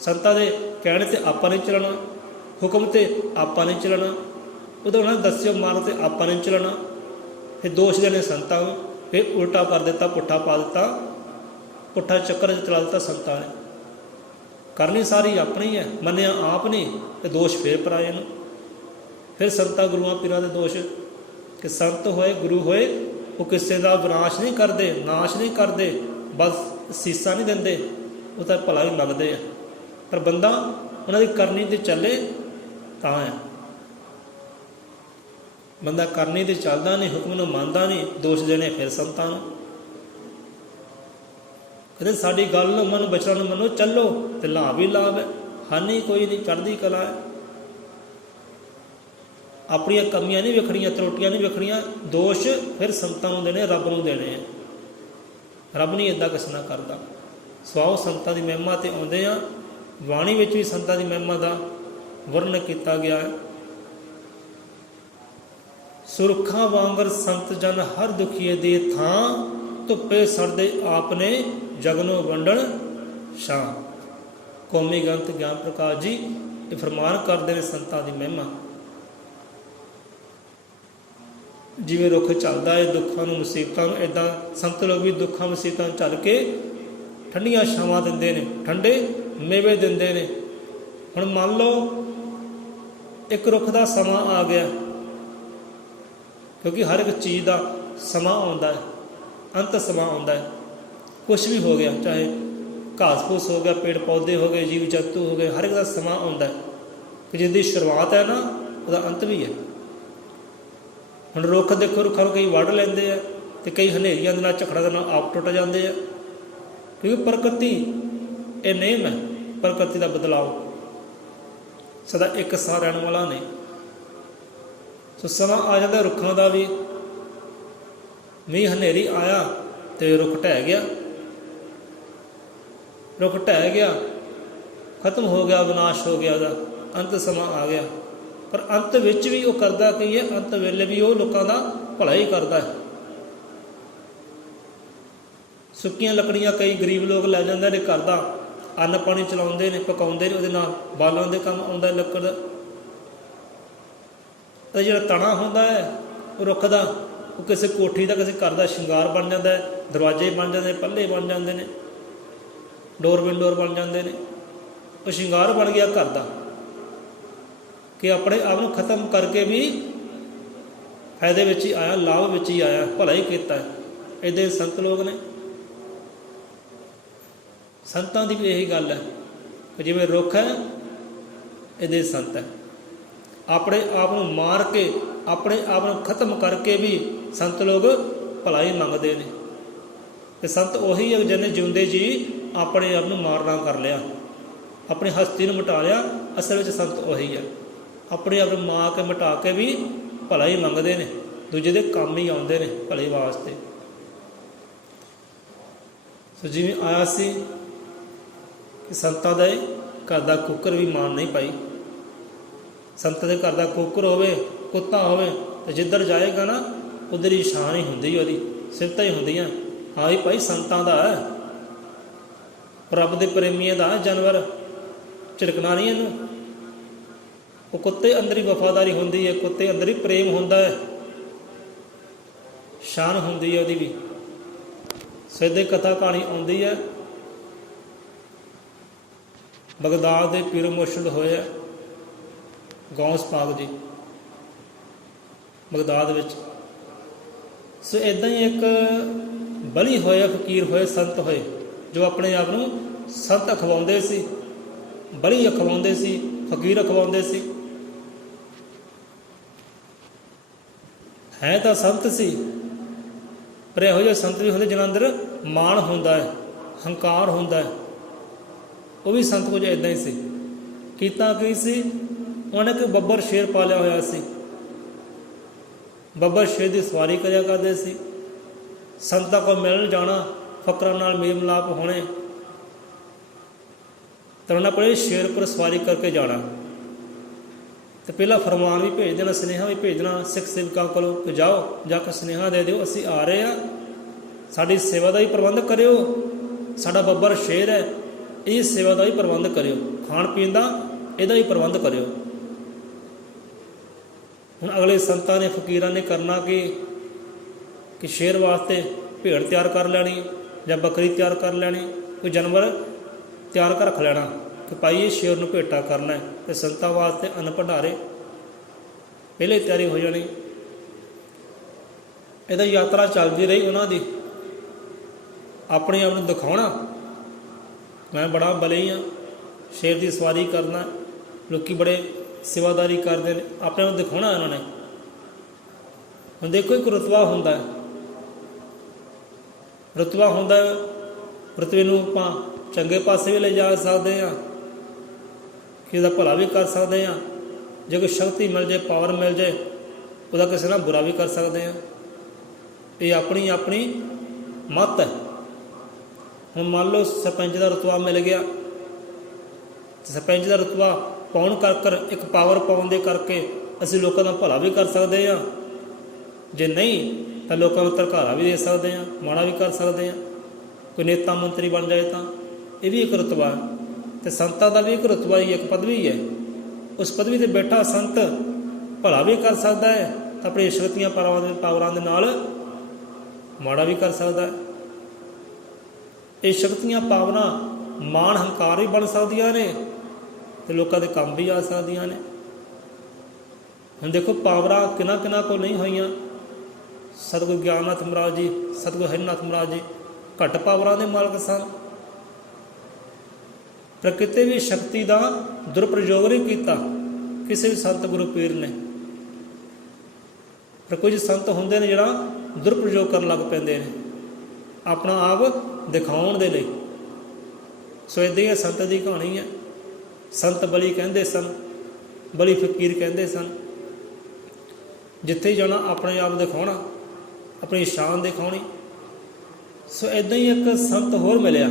ਸੰਤਾਂ ਦੇ ਕਹਿਣੇ 'ਤੇ ਆਪਾਂ ਨਹੀਂ ਚੱਲਣਾ, ਹੁਕਮ 'ਤੇ ਆਪਾਂ ਨਹੀਂ ਚੱਲਣਾ, ਉਦੋਂ ਉਹਨਾਂ ਨੇ ਦੱਸਿਓ ਮਾਰਗ 'ਤੇ ਆਪਾਂ ਨਹੀਂ ਚੱਲਣਾ। ਫਿਰ ਦੋਸ਼ ਦੇਣੇ ਸੰਤਾਂ ਨੂੰ, ਫਿਰ ਉਲਟਾ ਕਰ ਦਿੱਤਾ, ਪੁੱਠਾ ਪਾ ਦਿੱਤਾ, ਪੁੱਠਾ ਚੱਕਰ 'ਚ ਚਲਾ ਦਿੱਤਾ ਸੰਤਾਂ ਨੇ। ਕਰਨੀ ਸਾਰੀ ਆਪਣੀ ਹੈ, ਮੰਨਿਆ ਆਪ ਨਹੀਂ, ਅਤੇ ਦੋਸ਼ ਫੇਰ ਪਰਾਏ ਨੂੰ। ਫਿਰ ਸੰਤਾਂ ਗੁਰੂਆਂ ਪੀਰਾਂ ਦੇ ਦੋਸ਼ ਕਿ ਸੰਤ ਹੋਏ, ਗੁਰੂ ਹੋਏ, ਉਹ ਕਿਸੇ ਦਾ ਵਿਨਾਸ਼ ਨਹੀਂ ਕਰਦੇ, ਨਾਸ਼ ਨਹੀਂ ਕਰਦੇ, ਬਸ ਸੀਸਾਂ ਨਹੀਂ ਦਿੰਦੇ, ਉਹ ਤਾਂ ਭਲਾ ਹੀ ਮੰਗਦੇ ਆ। ਪਰ ਬੰਦਾ ਉਹਨਾਂ ਦੀ ਕਰਨੀ 'ਤੇ ਚੱਲੇ ਤਾਂ ਹੈ। ਬੰਦਾ ਕਰਨੀ 'ਤੇ ਚੱਲਦਾ ਨਹੀਂ, ਹੁਕਮ ਨੂੰ ਮੰਨਦਾ ਨਹੀਂ, ਦੋਸ਼ ਦੇਣੇ ਫਿਰ ਸੰਤਾਂ ਨੂੰ। ਕਹਿੰਦੇ ਸਾਡੀ ਗੱਲ ਨੂੰ ਮੰਨੋ, ਬਚਨਾਂ ਨੂੰ ਮੰਨੋ, ਚੱਲੋ ਤੇ ਲਾਭ ਹੀ ਲਾਭ ਹੈ, ਹਾਨੀ ਕੋਈ ਨਹੀਂ, ਚੜ੍ਹਦੀ ਕਲਾ ਹੈ। ਆਪਣੀਆਂ ਕਮੀਆਂ ਨਹੀਂ ਵੇਖਣੀਆਂ, ਤਰੋਟੀਆਂ ਨਹੀਂ ਵੇਖਣੀਆਂ, ਦੋਸ਼ ਫਿਰ ਸੰਤਾਂ ਨੂੰ ਦੇਣੇ, ਰੱਬ ਨੂੰ ਦੇਣੇ ਆ। ਰੱਬ ਨਹੀਂ ਇੱਦਾਂ ਕਿਸੇ ਨਾਲ ਕਰਦਾ। ਸਵਾਓ ਸੰਤਾਂ ਦੀ ਮਹਿਮਾ 'ਤੇ ਆਉਂਦੇ ਆ। ਬਾਣੀ ਵਿੱਚ ਵੀ ਸੰਤਾਂ ਦੀ ਮਹਿਮਾ ਦਾ ਵਰਣਨ ਕੀਤਾ ਗਿਆ ਹੈ। ਸੁਰਖਾਂ ਵਾਂਗਰ ਸੰਤ ਜਨ ਹਰ ਦੁਖੀਏ ਦੀ ਥਾਂ, ਧੁੱਪੇ ਸੜਦੇ ਆਪਨੇ ਜਗਨੋਂ ਵੰਡਣ ਛਾਂ। ਕੌਮੀ ਗ੍ਰੰਥ ਗਿਆਨ ਪ੍ਰਕਾਸ਼ ਜੀ ਇਹ ਫਰਮਾਨ ਕਰਦੇ ਨੇ ਸੰਤਾਂ ਦੀ ਮਹਿਮਾ। ਜਿਵੇਂ ਰੁੱਖ ਚੱਲਦਾ ਹੈ ਦੁੱਖਾਂ ਨੂੰ, ਮੁਸੀਬਤਾਂ ਨੂੰ, ਇੱਦਾਂ ਸੰਤ ਲੋਕ ਵੀ ਦੁੱਖਾਂ ਮੁਸੀਬਤਾਂ ਨੂੰ ਝੱਲ ਕੇ ਠੰਡੀਆਂ ਛਾਵਾਂ ਦਿੰਦੇ ਨੇ, ਠੰਡੇ ਮੇਵੇ ਦਿੰਦੇ ਨੇ। ਹੁਣ ਮੰਨ ਲਓ ਇੱਕ ਰੁੱਖ ਦਾ ਸਮਾਂ ਆ ਗਿਆ, ਕਿਉਂਕਿ ਹਰ ਇੱਕ ਚੀਜ਼ ਦਾ ਸਮਾਂ ਆਉਂਦਾ ਹੈ, ਅੰਤ ਸਮਾਂ ਆਉਂਦਾ ਹੈ। ਕੁਛ ਵੀ ਹੋ ਗਿਆ, ਚਾਹੇ ਘਾਸ ਫੂਸ ਹੋ ਗਿਆ, ਪੇੜ ਪੌਦੇ ਹੋ ਗਏ, ਜੀਵ ਜੰਤੂ ਹੋ ਗਏ, ਹਰ ਇੱਕ ਦਾ ਸਮਾਂ ਆਉਂਦਾ ਹੈ ਕਿ ਜਿਸ ਦੀ ਸ਼ੁਰੂਆਤ ਹੈ ਨਾ, ਉਹਦਾ ਅੰਤ ਵੀ ਹੈ। ਹੁਣ ਰੁੱਖ ਦੇਖੋ, ਰੁੱਖਾਂ ਨੂੰ ਕਈ ਵੱਢ ਲੈਂਦੇ ਆ ਅਤੇ ਕਈ ਹਨੇਰੀਆਂ ਦੇ ਨਾਲ, ਝੱਖੜਾਂ ਦੇ ਨਾਲ ਆਪ ਟੁੱਟ ਜਾਂਦੇ ਆ, ਕਿਉਂਕਿ ਪ੍ਰਕਿਰਤੀ ਇਹ ਨੇਮ ਹੈ, ਪ੍ਰਕਿਰਤੀ ਦਾ ਬਦਲਾਅ ਸਦਾ ਇੱਕ ਸਾਹ ਰਹਿਣ ਵਾਲਾ ਨਹੀਂ। ਸੋ ਸਮਾਂ ਆ ਜਾਂਦਾ ਰੁੱਖਾਂ ਦਾ ਵੀ। ਮੀਂਹ ਹਨੇਰੀ ਆਇਆ ਅਤੇ ਰੁੱਖ ਢਹਿ ਗਿਆ, ਰੁੱਖ ਢਹਿ ਗਿਆ, ਖਤਮ ਹੋ ਗਿਆ, ਵਿਨਾਸ਼ ਹੋ ਗਿਆ, ਉਹਦਾ ਅੰਤ ਸਮਾਂ ਆ ਗਿਆ। ਪਰ ਅੰਤ ਵਿੱਚ ਵੀ ਉਹ ਕਰਦਾ ਕੀ ਹੈ, ਅੰਤ ਵੇਲੇ ਵੀ ਉਹ ਲੋਕਾਂ ਦਾ ਭਲਾ ਹੀ ਕਰਦਾ ਹੈ। ਸੁੱਕੀਆਂ ਲੱਕੜੀਆਂ ਕਈ ਗਰੀਬ ਲੋਕ ਲੈ ਜਾਂਦੇ ਨੇ, ਘਰ ਦਾ ਅੰਨ ਪਾਣੀ ਚਲਾਉਂਦੇ ਨੇ, ਪਕਾਉਂਦੇ ਨੇ, ਉਹਦੇ ਨਾਲ ਬਾਲਾਂ ਦੇ ਕੰਮ ਆਉਂਦਾ ਲੱਕੜ ਦਾ। ਅਤੇ ਜਿਹੜਾ ਤਣਾ ਹੁੰਦਾ ਹੈ ਉਹ ਰੁੱਖ ਦਾ, ਉਹ ਕਿਸੇ ਕੋਠੀ ਦਾ, ਕਿਸੇ ਘਰ ਦਾ ਸ਼ਿੰਗਾਰ ਬਣ ਜਾਂਦਾ ਹੈ, ਦਰਵਾਜ਼ੇ ਬਣ ਜਾਂਦੇ ਨੇ, ਪੱਲੇ ਬਣ ਜਾਂਦੇ ਨੇ, ਡੋਰ ਵਿੰਡੋਰ ਬਣ ਜਾਂਦੇ ਨੇ। ਉਹ ਸ਼ਿੰਗਾਰ ਬਣ ਗਿਆ ਘਰ ਦਾ ਕਿ ਆਪਣੇ ਆਪ ਨੂੰ ਖਤਮ ਕਰਕੇ ਵੀ ਫਾਇਦੇ ਵਿੱਚ ਹੀ ਆਇਆ, ਲਾਭ ਵਿੱਚ ਹੀ ਆਇਆ, ਭਲਾ ਹੀ ਕੀਤਾ। ਇੱਦਾਂ ਸੰਤ ਲੋਕ ਨੇ। ਸੰਤਾਂ ਦੀ ਵੀ ਇਹੀ ਗੱਲ ਹੈ ਕਿ ਜਿਵੇਂ ਰੁੱਖ ਹੈ, ਇਹਦੇ ਸੰਤ ਹੈ। ਆਪਣੇ ਆਪ ਨੂੰ ਮਾਰ ਕੇ, ਆਪਣੇ ਆਪ ਨੂੰ ਖਤਮ ਕਰਕੇ ਵੀ ਸੰਤ ਲੋਕ ਭਲਾ ਹੀ ਮੰਗਦੇ ਨੇ। ਅਤੇ ਸੰਤ ਉਹੀ ਹੈ ਜਿਹਨੇ ਜਿਉਂਦੇ ਜੀ ਆਪਣੇ ਆਪ ਨੂੰ ਮਾਰਨਾ ਕਰ ਲਿਆ, ਆਪਣੀ ਹਸਤੀ ਨੂੰ ਮਿਟਾ ਲਿਆ। ਅਸਲ ਵਿੱਚ ਸੰਤ ਉਹੀ ਹੈ, ਆਪਣੇ ਆਪ ਨੂੰ ਮਾਰ ਕੇ ਮਿਟਾ ਕੇ ਵੀ ਭਲਾ ਹੀ ਮੰਗਦੇ ਨੇ, ਦੂਜੇ ਦੇ ਕੰਮ ਹੀ ਆਉਂਦੇ ਨੇ ਭਲੇ ਵਾਸਤੇ। ਸੋ ਜਿਵੇਂ ਆਇਆ ਸੀ ਕਿ ਸੰਤਾਂ ਦੇ ਘਰ ਦਾ ਕੁੱਕਰ ਵੀ ਮਾਣ ਨਹੀਂ ਪਾਈ। ਸੰਤ ਦੇ ਘਰ ਦਾ ਕੁੱਕਰ ਹੋਵੇ, ਕੁੱਤਾ ਹੋਵੇ, ਅਤੇ ਜਿੱਧਰ ਜਾਏਗਾ ਨਾ ਉੱਧਰ ਹੀ ਸ਼ਾਨ ਹੀ ਹੁੰਦੀ, ਉਹਦੀ ਸਿਫਤਾਂ ਹੀ ਹੁੰਦੀਆਂ। ਹਾਂ ਹੀ ਭਾਈ ਸੰਤਾਂ ਦਾ ਹੈ, ਰੱਬ ਦੇ ਪ੍ਰੇਮੀਆਂ ਦਾ ਜਾਨਵਰ, ਝਿੜਕਣਾ ਨਹੀਂ ਇਹਨੂੰ। ਉਹ ਕੁੱਤੇ ਅੰਦਰ ਹੀ ਵਫਾਦਾਰੀ ਹੁੰਦੀ ਹੈ, ਕੁੱਤੇ ਅੰਦਰ ਹੀ ਪ੍ਰੇਮ ਹੁੰਦਾ ਹੈ, ਸ਼ਾਨ ਹੁੰਦੀ ਹੈ ਉਹਦੀ ਵੀ। ਸਿੱਧੇ ਕਥਾ ਕਹਾਣੀ ਆਉਂਦੀ ਹੈ, ਬਗਦਾਦ ਦੇ ਪੀਰ ਮੁਰਸ਼ਿਦ ਹੋਏ ਗੌਸ ਪਾਕ ਜੀ ਬਗਦਾਦ ਵਿੱਚ। ਸੋ ਇੱਦਾਂ ਹੀ ਇੱਕ ਬਲੀ ਹੋਏ, ਫਕੀਰ ਹੋਏ, ਸੰਤ ਹੋਏ, ਜੋ ਆਪਣੇ ਆਪ ਨੂੰ ਸੰਤ ਅਖਵਾਉਂਦੇ ਸੀ, ਬਲੀ ਅਖਵਾਉਂਦੇ ਸੀ, ਫਕੀਰ ਅਖਵਾਉਂਦੇ ਸੀ। ਹੈ ਤਾਂ ਸੰਤ ਸੀ, ਪਰ ਇਹੋ ਜਿਹੇ ਸੰਤ ਵੀ ਹੁੰਦੇ ਜਿਹਨਾਂ ਅੰਦਰ ਮਾਣ ਹੁੰਦਾ ਹੈ, ਹੰਕਾਰ ਹੁੰਦਾ ਹੈ। ਉਹ ਵੀ ਸੰਤ ਕੁਝ ਇੱਦਾਂ ਹੀ ਸੀ। ਕੀਤਾ ਕੀ ਸੀ, ਉਹਨੇ ਕਿ ਬੱਬਰ ਸ਼ੇਰ ਪਾਲਿਆ ਹੋਇਆ ਸੀ। ਬੱਬਰ ਸ਼ੇਰ ਦੀ ਸਵਾਰੀ ਕਰਿਆ ਕਰਦੇ ਸੀ। ਸੰਤਾਂ ਕੋਲ ਮਿਲਣ ਜਾਣਾ, ਫਕਰਾਂ ਨਾਲ ਮੇਲ ਮਿਲਾਪ ਹੋਣੇ, ਤਾਂ ਉਹਨਾਂ ਕੋਲ ਸ਼ੇਰ ਪਰ ਸਵਾਰੀ ਕਰਕੇ ਜਾਣਾ। ਤੇ ਪਹਿਲਾਂ ਫਰਮਾਨ ਵੀ ਭੇਜ ਦੇਣਾ, ਸੁਨੇਹਾ ਵੀ ਭੇਜ ਦੇਣਾ ਸਿੱਖ ਸੇਵਕਾਂ ਕੋਲੋਂ ਕਿ ਜਾਓ, ਜਾ ਕੇ ਸੁਨੇਹਾ ਦੇ ਦਿਓ ਅਸੀਂ ਆ ਰਹੇ ਹਾਂ, ਸਾਡੀ ਸੇਵਾ ਦਾ ਵੀ ਪ੍ਰਬੰਧ ਕਰਿਓ, ਸਾਡਾ ਬੱਬਰ ਸ਼ੇਰ ਹੈ, ਇਹ ਸੇਵਾ ਦਾ ਵੀ ਪ੍ਰਬੰਧ ਕਰਿਓ, ਖਾਣ ਪੀਣ ਦਾ ਇਹਦਾ ਵੀ ਪ੍ਰਬੰਧ ਕਰਿਓ। ਹੁਣ ਅਗਲੇ ਸੰਤਾਂ ਨੇ, ਫਕੀਰਾਂ ਨੇ ਕਰਨਾ ਕਿ ਸ਼ੇਰ ਵਾਸਤੇ ਭੇਡ ਤਿਆਰ ਕਰ ਲੈਣੀ ਜਾਂ ਬੱਕਰੀ ਤਿਆਰ ਕਰ ਲੈਣੀ, ਕੋਈ ਜਾਨਵਰ ਤਿਆਰ ਕਰ ਰੱਖ ਲੈਣਾ ਕਿ ਭਾਈ ਇਹ ਸ਼ੇਰ ਨੂੰ ਭੇਟਾ ਕਰਨਾ ਹੈ, ਅਤੇ ਸੰਤਾਂ ਵਾਸਤੇ ਅੰਨ ਭੰਡਾਰੇ ਪਹਿਲੇ ਤਿਆਰੀ ਹੋ ਜਾਣੀ। ਇਹਦਾ ਯਾਤਰਾ ਚੱਲਦੀ ਰਹੀ ਉਹਨਾਂ ਦੀ, ਆਪਣੇ ਆਪ ਨੂੰ ਦਿਖਾਉਣਾ ਮੈਂ ਬੜਾ ਬਲੀ ਹਾਂ, ਸ਼ੇਰ ਦੀ ਸਵਾਰੀ ਕਰਨਾ, ਲੋਕ ਬੜੇ ਸੇਵਾਦਾਰੀ ਕਰਦੇ ਨੇ, ਆਪਣੇ ਆਪ ਨੂੰ ਦਿਖਾਉਣਾ ਇਹਨਾਂ ਨੇ। ਹੁਣ ਦੇਖੋ ਇੱਕ ਰੁਤਬਾ ਹੁੰਦਾ ਹੈ, ਰੁਤਬਾ ਹੁੰਦਾ, ਰੁਤਬੇ ਨੂੰ ਆਪਾਂ ਚੰਗੇ ਪਾਸੇ ਵੀ ਲੈ ਜਾ ਸਕਦੇ ਹਾਂ, ਕਿਸੇ ਦਾ ਭਲਾ ਵੀ ਕਰ ਸਕਦੇ ਹਾਂ, ਜੇ ਕੋਈ ਸ਼ਕਤੀ ਮਿਲ ਜਾਏ, ਪਾਵਰ ਮਿਲ ਜਾਏ, ਉਹਦਾ ਕਿਸੇ ਨਾਲ ਬੁਰਾ ਵੀ ਕਰ ਸਕਦੇ ਹਾਂ। ਇਹ ਆਪਣੀ ਆਪਣੀ ਮੱਤ ਹੈ। ਹੁਣ ਮੰਨ ਲਓ ਸਰਪੰਚ ਦਾ ਰੁਤਬਾ ਮਿਲ ਗਿਆ, ਸਰਪੰਚ ਦਾ ਰੁਤਬਾ ਪਾਉਣ ਕਰ ਇੱਕ ਪਾਵਰ ਪਾਉਣ ਦੇ ਕਰਕੇ ਅਸੀਂ ਲੋਕਾਂ ਦਾ ਭਲਾ ਵੀ ਕਰ ਸਕਦੇ ਹਾਂ, ਜੇ ਨਹੀਂ ਤਾਂ ਲੋਕਾਂ ਨੂੰ ਧਰਕਾਰਾ ਵੀ ਦੇ ਸਕਦੇ ਹਾਂ, ਮਾੜਾ ਵੀ ਕਰ ਸਕਦੇ ਹਾਂ। ਕੋਈ ਨੇਤਾ ਮੰਤਰੀ ਬਣ ਜਾਏ ਤਾਂ ਇਹ ਵੀ ਇੱਕ ਰੁਤਬਾ ਹੈ। ਅਤੇ ਸੰਤਾਂ ਦਾ ਵੀ ਇੱਕ ਰੁਤਬਾ ਹੀ, ਇੱਕ ਪਦਵੀ ਹੈ। ਉਸ ਪਦਵੀ 'ਤੇ ਬੈਠਾ ਸੰਤ ਭਲਾ ਵੀ ਕਰ ਸਕਦਾ ਹੈ, ਤਾਂ ਆਪਣੀ ਸ਼ਕਤੀਆਂ ਪਾਵਰਾਂ ਦੇ ਨਾਲ ਮਾੜਾ ਵੀ ਕਰ ਸਕਦਾ ਹੈ। ਇਹ ਸ਼ਕਤੀਆਂ ਪਾਵਰਾਂ ਮਾਣ ਹੰਕਾਰ ਵੀ ਬਣ ਸਕਦੀਆਂ ਨੇ, ਅਤੇ ਲੋਕਾਂ ਦੇ ਕੰਮ ਵੀ ਆ ਸਕਦੀਆਂ ਨੇ। ਹੁਣ ਦੇਖੋ ਪਾਵਰਾਂ ਕਿਹਨਾਂ ਕੋਲ ਨਹੀਂ ਹੋਈਆਂ। ਸਤਿਗੁਰੂ ਗਿਆਨਨਾਥ ਮਹਾਰਾਜ ਜੀ, ਸਤਿਗੁਰੂ ਹਰਿਨਾਥ ਮਹਾਰਾਜ ਜੀ ਘੱਟ ਪਾਵਰਾਂ ਦੇ ਮਾਲਕ ਸਨ, ਪਰ ਕਿਤੇ ਵੀ ਸ਼ਕਤੀ ਦਾ ਦੁਰਪ੍ਰਯੋਗ ਨਹੀਂ ਕੀਤਾ ਕਿਸੇ ਵੀ ਸੰਤ ਗੁਰੂ ਪੀਰ ਨੇ। ਪਰ ਕੁਝ ਸੰਤ ਹੁੰਦੇ ਨੇ ਜਿਹੜਾ ਦੁਰਪ੍ਰਯੋਗ ਕਰਨ ਲੱਗ ਪੈਂਦੇ ਨੇ ਆਪਣਾ ਆਪ ਦਿਖਾਉਣ ਦੇ ਲਈ। ਸੋ ਇੱਦਾਂ ਹੀ ਸੰਤ ਦੀ ਕਹਾਣੀ ਹੈ। ਸੰਤ ਬਲੀ ਕਹਿੰਦੇ ਸਨ, ਬਲੀ ਫਕੀਰ ਕਹਿੰਦੇ ਸਨ, ਜਿੱਥੇ ਜਾਣਾ ਆਪਣੇ ਆਪ ਦਿਖਾਉਣਾ, ਆਪਣੀ ਸ਼ਾਨ ਦਿਖਾਉਣੀ। ਸੋ ਇੱਦਾਂ ਹੀ ਇੱਕ ਸੰਤ ਹੋਰ ਮਿਲਿਆ,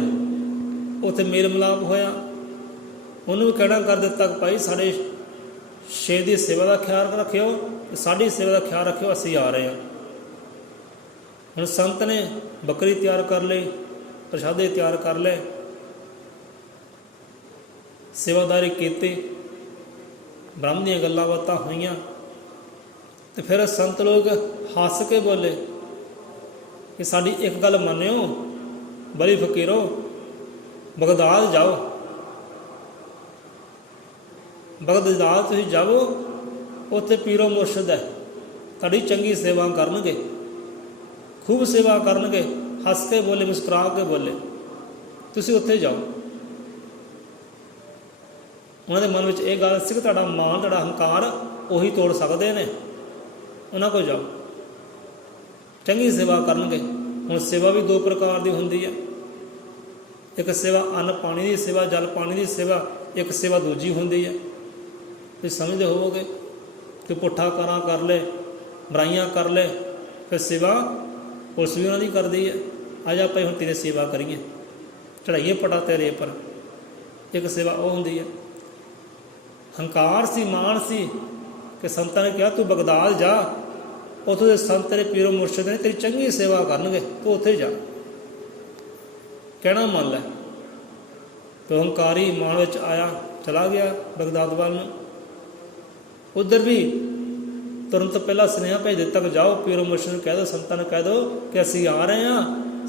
ਉੱਥੇ ਮੇਲ ਮਿਲਾਪ ਹੋਇਆ, ਉਹਨੂੰ ਵੀ ਕਹਿਣਾ ਕਰ ਦਿੱਤਾ ਕਿ ਭਾਈ ਸਾਡੇ ਸ਼ੇਰ ਦੀ ਸੇਵਾ ਦਾ ਖਿਆਲ ਰੱਖਿਓ, ਅਤੇ ਸਾਡੀ ਸੇਵਾ ਦਾ ਖਿਆਲ ਰੱਖਿਓ, ਅਸੀਂ ਆ ਰਹੇ ਹਾਂ। ਹੁਣ ਸੰਤ ਨੇ ਬੱਕਰੀ ਤਿਆਰ ਕਰ ਲਈ, ਪ੍ਰਸ਼ਾਦੇ ਤਿਆਰ ਕਰ ਲਏ, ਸੇਵਾਦਾਰੀ ਕੀਤੀ, ਬ੍ਰਹਮ ਦੀਆਂ ਗੱਲਾਂ ਬਾਤਾਂ ਹੋਈਆਂ, ਅਤੇ ਫਿਰ ਸੰਤ ਲੋਕ ਹੱਸ ਕੇ ਬੋਲੇ ਕਿ ਸਾਡੀ ਇੱਕ ਗੱਲ ਮੰਨਿਓ ਬਲੀ ਫਕੀਰੋ, ਬਗਦਾਦ ਜਾਓ, ਬਗਦਾਦ ਤੁਸੀਂ ਜਾਓ, ਉੱਥੇ ਪੀਰੋ ਮੁਰਸ਼ਿਦ ਹੈ, ਤੁਹਾਡੀ ਚੰਗੀ ਸੇਵਾ ਕਰਨਗੇ, ਖੂਬ ਸੇਵਾ ਕਰਨਗੇ। ਹੱਸ ਕੇ ਬੋਲੇ, ਮੁਸਕਰਾ ਕੇ ਬੋਲੇ, ਤੁਸੀਂ ਉੱਥੇ ਜਾਓ। ਉਹਨਾਂ ਦੇ ਮਨ ਵਿੱਚ ਇਹ ਗੱਲ ਸੀ ਕਿ ਤੁਹਾਡਾ ਮਾਣ, ਤੁਹਾਡਾ ਹੰਕਾਰ ਉਹੀ ਤੋੜ ਸਕਦੇ ਨੇ, ਉਹਨਾਂ ਕੋਲ ਜਾਓ, ਚੰਗੀ ਸੇਵਾ ਕਰਨਗੇ। ਹੁਣ ਸੇਵਾ ਵੀ ਦੋ ਪ੍ਰਕਾਰ ਦੀ ਹੁੰਦੀ ਹੈ, ਇੱਕ ਸੇਵਾ ਅੰਨ ਪਾਣੀ ਦੀ ਸੇਵਾ, ਜਲ ਪਾਣੀ ਦੀ ਸੇਵਾ, ਇੱਕ ਸੇਵਾ ਦੂਜੀ ਹੁੰਦੀ ਹੈ। ਤੁਸੀਂ ਸਮਝਦੇ ਹੋਵੋਗੇ ਕਿ ਪੁੱਠਾ ਕਾਰਾਂ ਕਰ ਲੈ, ਬੁਰਾਈਆਂ ਕਰ ਲੈ, ਫਿਰ ਸੇਵਾ ਪੁਲਿਸ ਵੀ ਉਹਨਾਂ ਦੀ ਕਰਦੀ ਹੈ। ਅੱਜ ਆਪਾਂ ਹੁਣ ਤੇਰੀ ਸੇਵਾ ਕਰੀਏ, ਚੜ੍ਹਾਈਏ ਪਟਾ ਤੇਰੇ ਪਰ, ਇੱਕ ਸੇਵਾ ਉਹ ਹੁੰਦੀ ਹੈ। ਹੰਕਾਰ ਸੀ, ਮਾਣ ਸੀ ਕਿ ਸੰਤਾਂ ਨੇ ਕਿਹਾ ਤੂੰ ਬਗਦਾਦ ਜਾ, ਉੱਥੋਂ ਦੇ ਸੰਤ ਤੇਰੇ ਪੀਰੋ ਮੁਰਸ਼ਿਦ ਨੇ ਤੇਰੀ ਚੰਗੀ ਸੇਵਾ ਕਰਨਗੇ, ਤੂੰ ਉੱਥੇ ਜਾ, ਕਹਿਣਾ ਮੰਨ ਲੈ। ਅਤੇ ਹੰਕਾਰੀ ਮਾਣ ਵਿੱਚ ਆਇਆ, ਚਲਾ ਗਿਆ ਬਗਦਾਦ ਵੱਲ ਨੂੰ। ਉੱਧਰ ਵੀ ਤੁਰੰਤ ਪਹਿਲਾਂ ਸੁਨੇਹਾ ਭੇਜ ਦਿੱਤਾ ਕਿ ਜਾਓ ਪੀਰੋ ਮੁਰਸ਼ਿਦ ਨੂੰ ਕਹਿ ਦਿਓ, ਸੰਤਾਂ ਨੂੰ ਕਹਿ ਦਿਓ ਕਿ ਅਸੀਂ ਆ ਰਹੇ ਹਾਂ,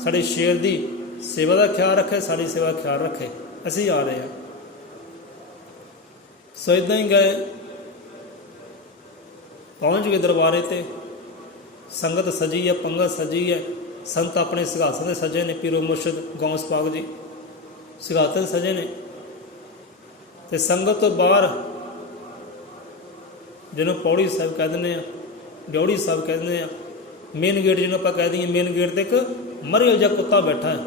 ਸਾਡੇ ਸ਼ੇਰ ਦੀ ਸੇਵਾ ਦਾ ਖਿਆਲ ਰੱਖੇ, ਸਾਡੀ ਸੇਵਾ ਦਾ ਖਿਆਲ ਰੱਖੇ, ਅਸੀਂ ਆ ਰਹੇ ਹਾਂ। ਸੋ ਇੱਦਾਂ ਹੀ ਗਏ, ਪਹੁੰਚ ਗਏ ਦਰਬਾਰੇ 'ਤੇ। ਸੰਗਤ ਸਜੀ ਹੈ, ਪੰਗਤ ਸਜੀ ਹੈ, ਸੰਤ ਆਪਣੇ ਸਿੰਘਾਸਨ 'ਤੇ ਸਜੇ ਨੇ, ਪੀਰੋ ਮੁਰਸ਼ਿਦ ਗੌਸ ਪਾਕ ਜੀ ਸਿੰਘਾਸਨ ਸਜੇ ਨੇ। ਅਤੇ ਸੰਗਤ ਤੋਂ ਬਾਹਰ, ਜਿਹਨੂੰ ਪੌੜੀ ਸਾਹਿਬ ਕਹਿ ਦਿੰਦੇ ਹਾਂ, ਡਿਉੜੀ ਸਾਹਿਬ ਕਹਿ ਦਿੰਦੇ ਹਾਂ, ਮੇਨ ਗੇਟ ਜਿਹਨੂੰ ਆਪਾਂ ਕਹਿ ਦਈਏ, ਮੇਨ ਗੇਟ 'ਤੇ ਇੱਕ ਮਰਿਆ ਜਿਹਾ ਕੁੱਤਾ ਬੈਠਾ ਹੈ,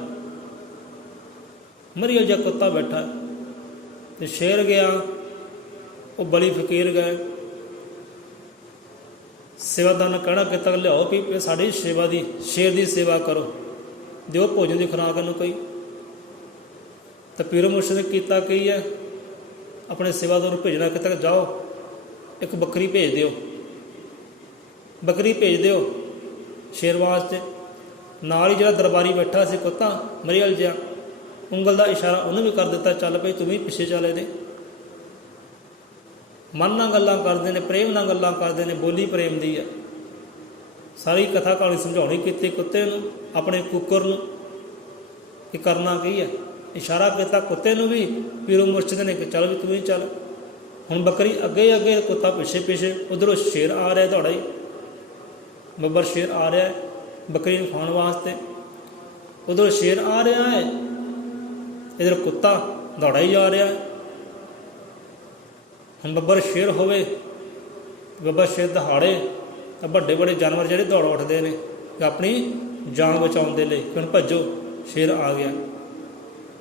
ਮਰੀਅਲ ਜਿਹਾ ਕੁੱਤਾ ਬੈਠਾ। ਤੇ ਸ਼ੇਰ ਗਿਆ, ਉਹ ਬਲੀ ਫਕੀਰ ਗਏ, ਸੇਵਾਦਾਰ ਨੇ ਕਹਿਣਾ ਕੀਤਾ ਲਿਆਓ ਵੀ ਸਾਡੀ ਸੇਵਾ ਦੀ, ਸ਼ੇਰ ਦੀ ਸੇਵਾ ਕਰੋ, ਦਿਓ ਭੋਜਨ ਦੀ ਖੁਰਾਕ ਇਹਨੂੰ ਕੋਈ। ਤਾਂ ਪੀਰੋ ਮੁਰਸ਼ਿਦ ਨੇ ਕੀਤਾ ਕੀ ਹੈ, ਆਪਣੇ ਸੇਵਾਦਾਰ ਨੂੰ ਭੇਜਣਾ ਕਿਤੇ, ਜਾਓ ਇੱਕ ਬੱਕਰੀ ਭੇਜ ਦਿਓ, ਬੱਕਰੀ ਭੇਜ ਦਿਓ ਸ਼ੇਰ ਵਾਸਤੇ। ਨਾਲ ਹੀ ਜਿਹੜਾ ਦਰਬਾਰੀ ਬੈਠਾ ਸੀ ਕੁੱਤਾ ਮਰੀਅਲ ਜਿਹਾ, ਉਂਗਲ ਦਾ ਇਸ਼ਾਰਾ ਉਹਨੂੰ ਵੀ ਕਰ ਦਿੱਤਾ, ਚੱਲ ਪਈ ਤੂੰ ਵੀ ਪਿੱਛੇ ਚੱਲ ਇਹਦੇ। ਮਨ ਨਾਲ ਗੱਲਾਂ ਕਰਦੇ ਨੇ, ਪ੍ਰੇਮ ਨਾਲ ਗੱਲਾਂ ਕਰਦੇ ਨੇ, ਬੋਲੀ ਪ੍ਰੇਮ ਦੀ ਆ। ਸਾਰੀ ਕਥਾ ਕਹਾਣੀ ਸਮਝਾਉਣੀ ਕੀਤੀ ਕੁੱਤੇ ਨੂੰ, ਆਪਣੇ ਕੁੱਕਰ ਨੂੰ ਕਿ ਕਰਨਾ ਕੀ ਹੈ। ਇਸ਼ਾਰਾ ਕੀਤਾ ਕੁੱਤੇ ਨੂੰ ਵੀ, ਪੀਰੋ ਮੁਰਸ਼ਿਦ ਨੇ ਕਿ ਚੱਲ ਵੀ ਤੂੰ ਵੀ ਚੱਲ। ਹੁਣ ਬੱਕਰੀ ਅੱਗੇ ਅੱਗੇ, ਕੁੱਤਾ ਪਿੱਛੇ ਪਿੱਛੇ। ਉੱਧਰੋਂ ਸ਼ੇਰ ਆ ਰਿਹਾ ਦੌੜਾ ਹੀ, ਬੱਬਰ ਸ਼ੇਰ ਆ ਰਿਹਾ ਬੱਕਰੀ ਨੂੰ ਖਾਣ ਵਾਸਤੇ। ਉੱਧਰੋਂ ਸ਼ੇਰ ਆ ਰਿਹਾ ਹੈ, ਇੱਧਰ ਕੁੱਤਾ ਦੌੜਾ ਹੀ ਜਾ ਰਿਹਾ। ਹੁਣ ਬੱਬਰ ਸ਼ੇਰ ਹੋਵੇ, ਬੱਬਰ ਸ਼ੇਰ ਦਹਾੜੇ ਤਾਂ ਵੱਡੇ ਵੱਡੇ ਜਾਨਵਰ ਜਿਹੜੇ ਦੌੜ ਉੱਠਦੇ ਨੇ ਆਪਣੀ ਜਾਨ ਬਚਾਉਣ ਦੇ ਲਈ, ਕਿ ਹੁਣ ਭੱਜੋ ਸ਼ੇਰ ਆ ਗਿਆ।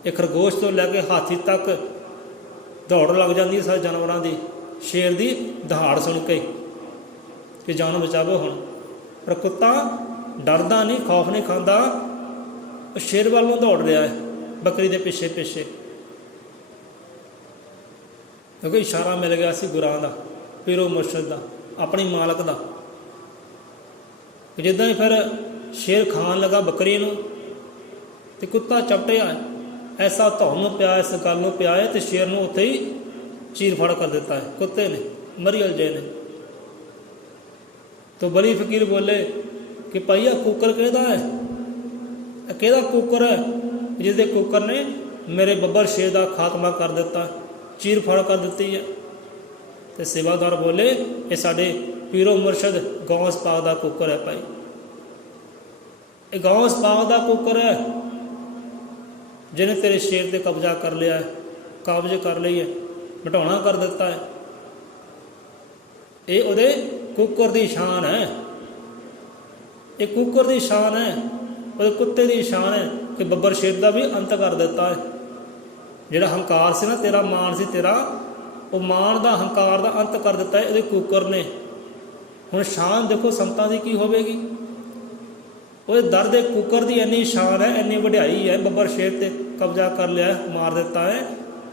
ਇਹ ਖਰਗੋਸ਼ ਤੋਂ ਲੈ ਕੇ ਹਾਥੀ ਤੱਕ ਦੌੜ ਲੱਗ ਜਾਂਦੀ ਹੈ ਸਾਰੇ ਜਾਨਵਰਾਂ ਦੀ, ਸ਼ੇਰ ਦੀ ਦਹਾੜ ਸੁਣ ਕੇ ਕਿ ਜਾਨ ਬਚਾਵੋ ਹੁਣ। ਪਰ ਕੁੱਤਾ ਡਰਦਾ ਨਹੀਂ, ਖੌਫ ਨਹੀਂ ਖਾਂਦਾ, ਉਹ ਸ਼ੇਰ ਵੱਲ ਨੂੰ ਦੌੜ ਰਿਹਾ ਹੈ ਬੱਕਰੀ ਦੇ ਪਿੱਛੇ ਪਿੱਛੇ, ਕਿਉਂਕਿ ਇਸ਼ਾਰਾ ਮਿਲ ਗਿਆ ਸੀ ਗੁਰਾਂ ਦਾ, ਪੀਰੋ ਮੁਰਸ਼ਿਦ ਦਾ, ਆਪਣੀ ਮਾਲਕ ਦਾ। ਜਿੱਦਾਂ ਹੀ ਫਿਰ ਸ਼ੇਰ ਖਾਣ ਲੱਗਾ ਬੱਕਰੀ ਨੂੰ, ਤੇ ਕੁੱਤਾ ਚਪਟਿਆ, ਐਸਾ ਧੌਣ ਪਿਆ, ਇਸ ਗੱਲ ਨੂੰ ਪਿਆ ਹੈ, ਤੇ ਸ਼ੇਰ ਨੂੰ ਉੱਥੇ ਹੀ ਚੀਰ ਫੜ ਕਰ ਦਿੱਤਾ ਹੈ ਕੁੱਤੇ ਨੇ, ਮਰੀਅਲ ਜੇ ਨੇ। तो बली फकीर बोले कि भाई आ कुकर किहदा है, किहदा कुकर है जिसके कुकर ने मेरे बब्बर शेर का खात्मा कर दिता, चीर फाड़ कर दी है। तो सेवादार बोले ये साडे पीरो मुर्शद गौस पाक का कुकर है भाई, ये गौस पाक का कुकर है जिन्हें तेरे शेर पर कब्जा कर लिया है, काबज कर ली है, मिटाना कर दिता है। ये उहदे कुकर की शान है, ये कुकर की शान है, वो कुत्ते की शान है कि बब्बर शेर का भी अंत कर दिता है। जिहड़ा हंकार से ना तेरा, मान से तेरा, वो मान का हंकार का अंत कर दिता है ये कुकर ने। हुण शान देखो संतां की होवेगी, वो दर दे कुकर की इन्नी शान है, इन्नी वड्याई है, बब्बर शेर ते कब्जा कर लिया, मार दिता है,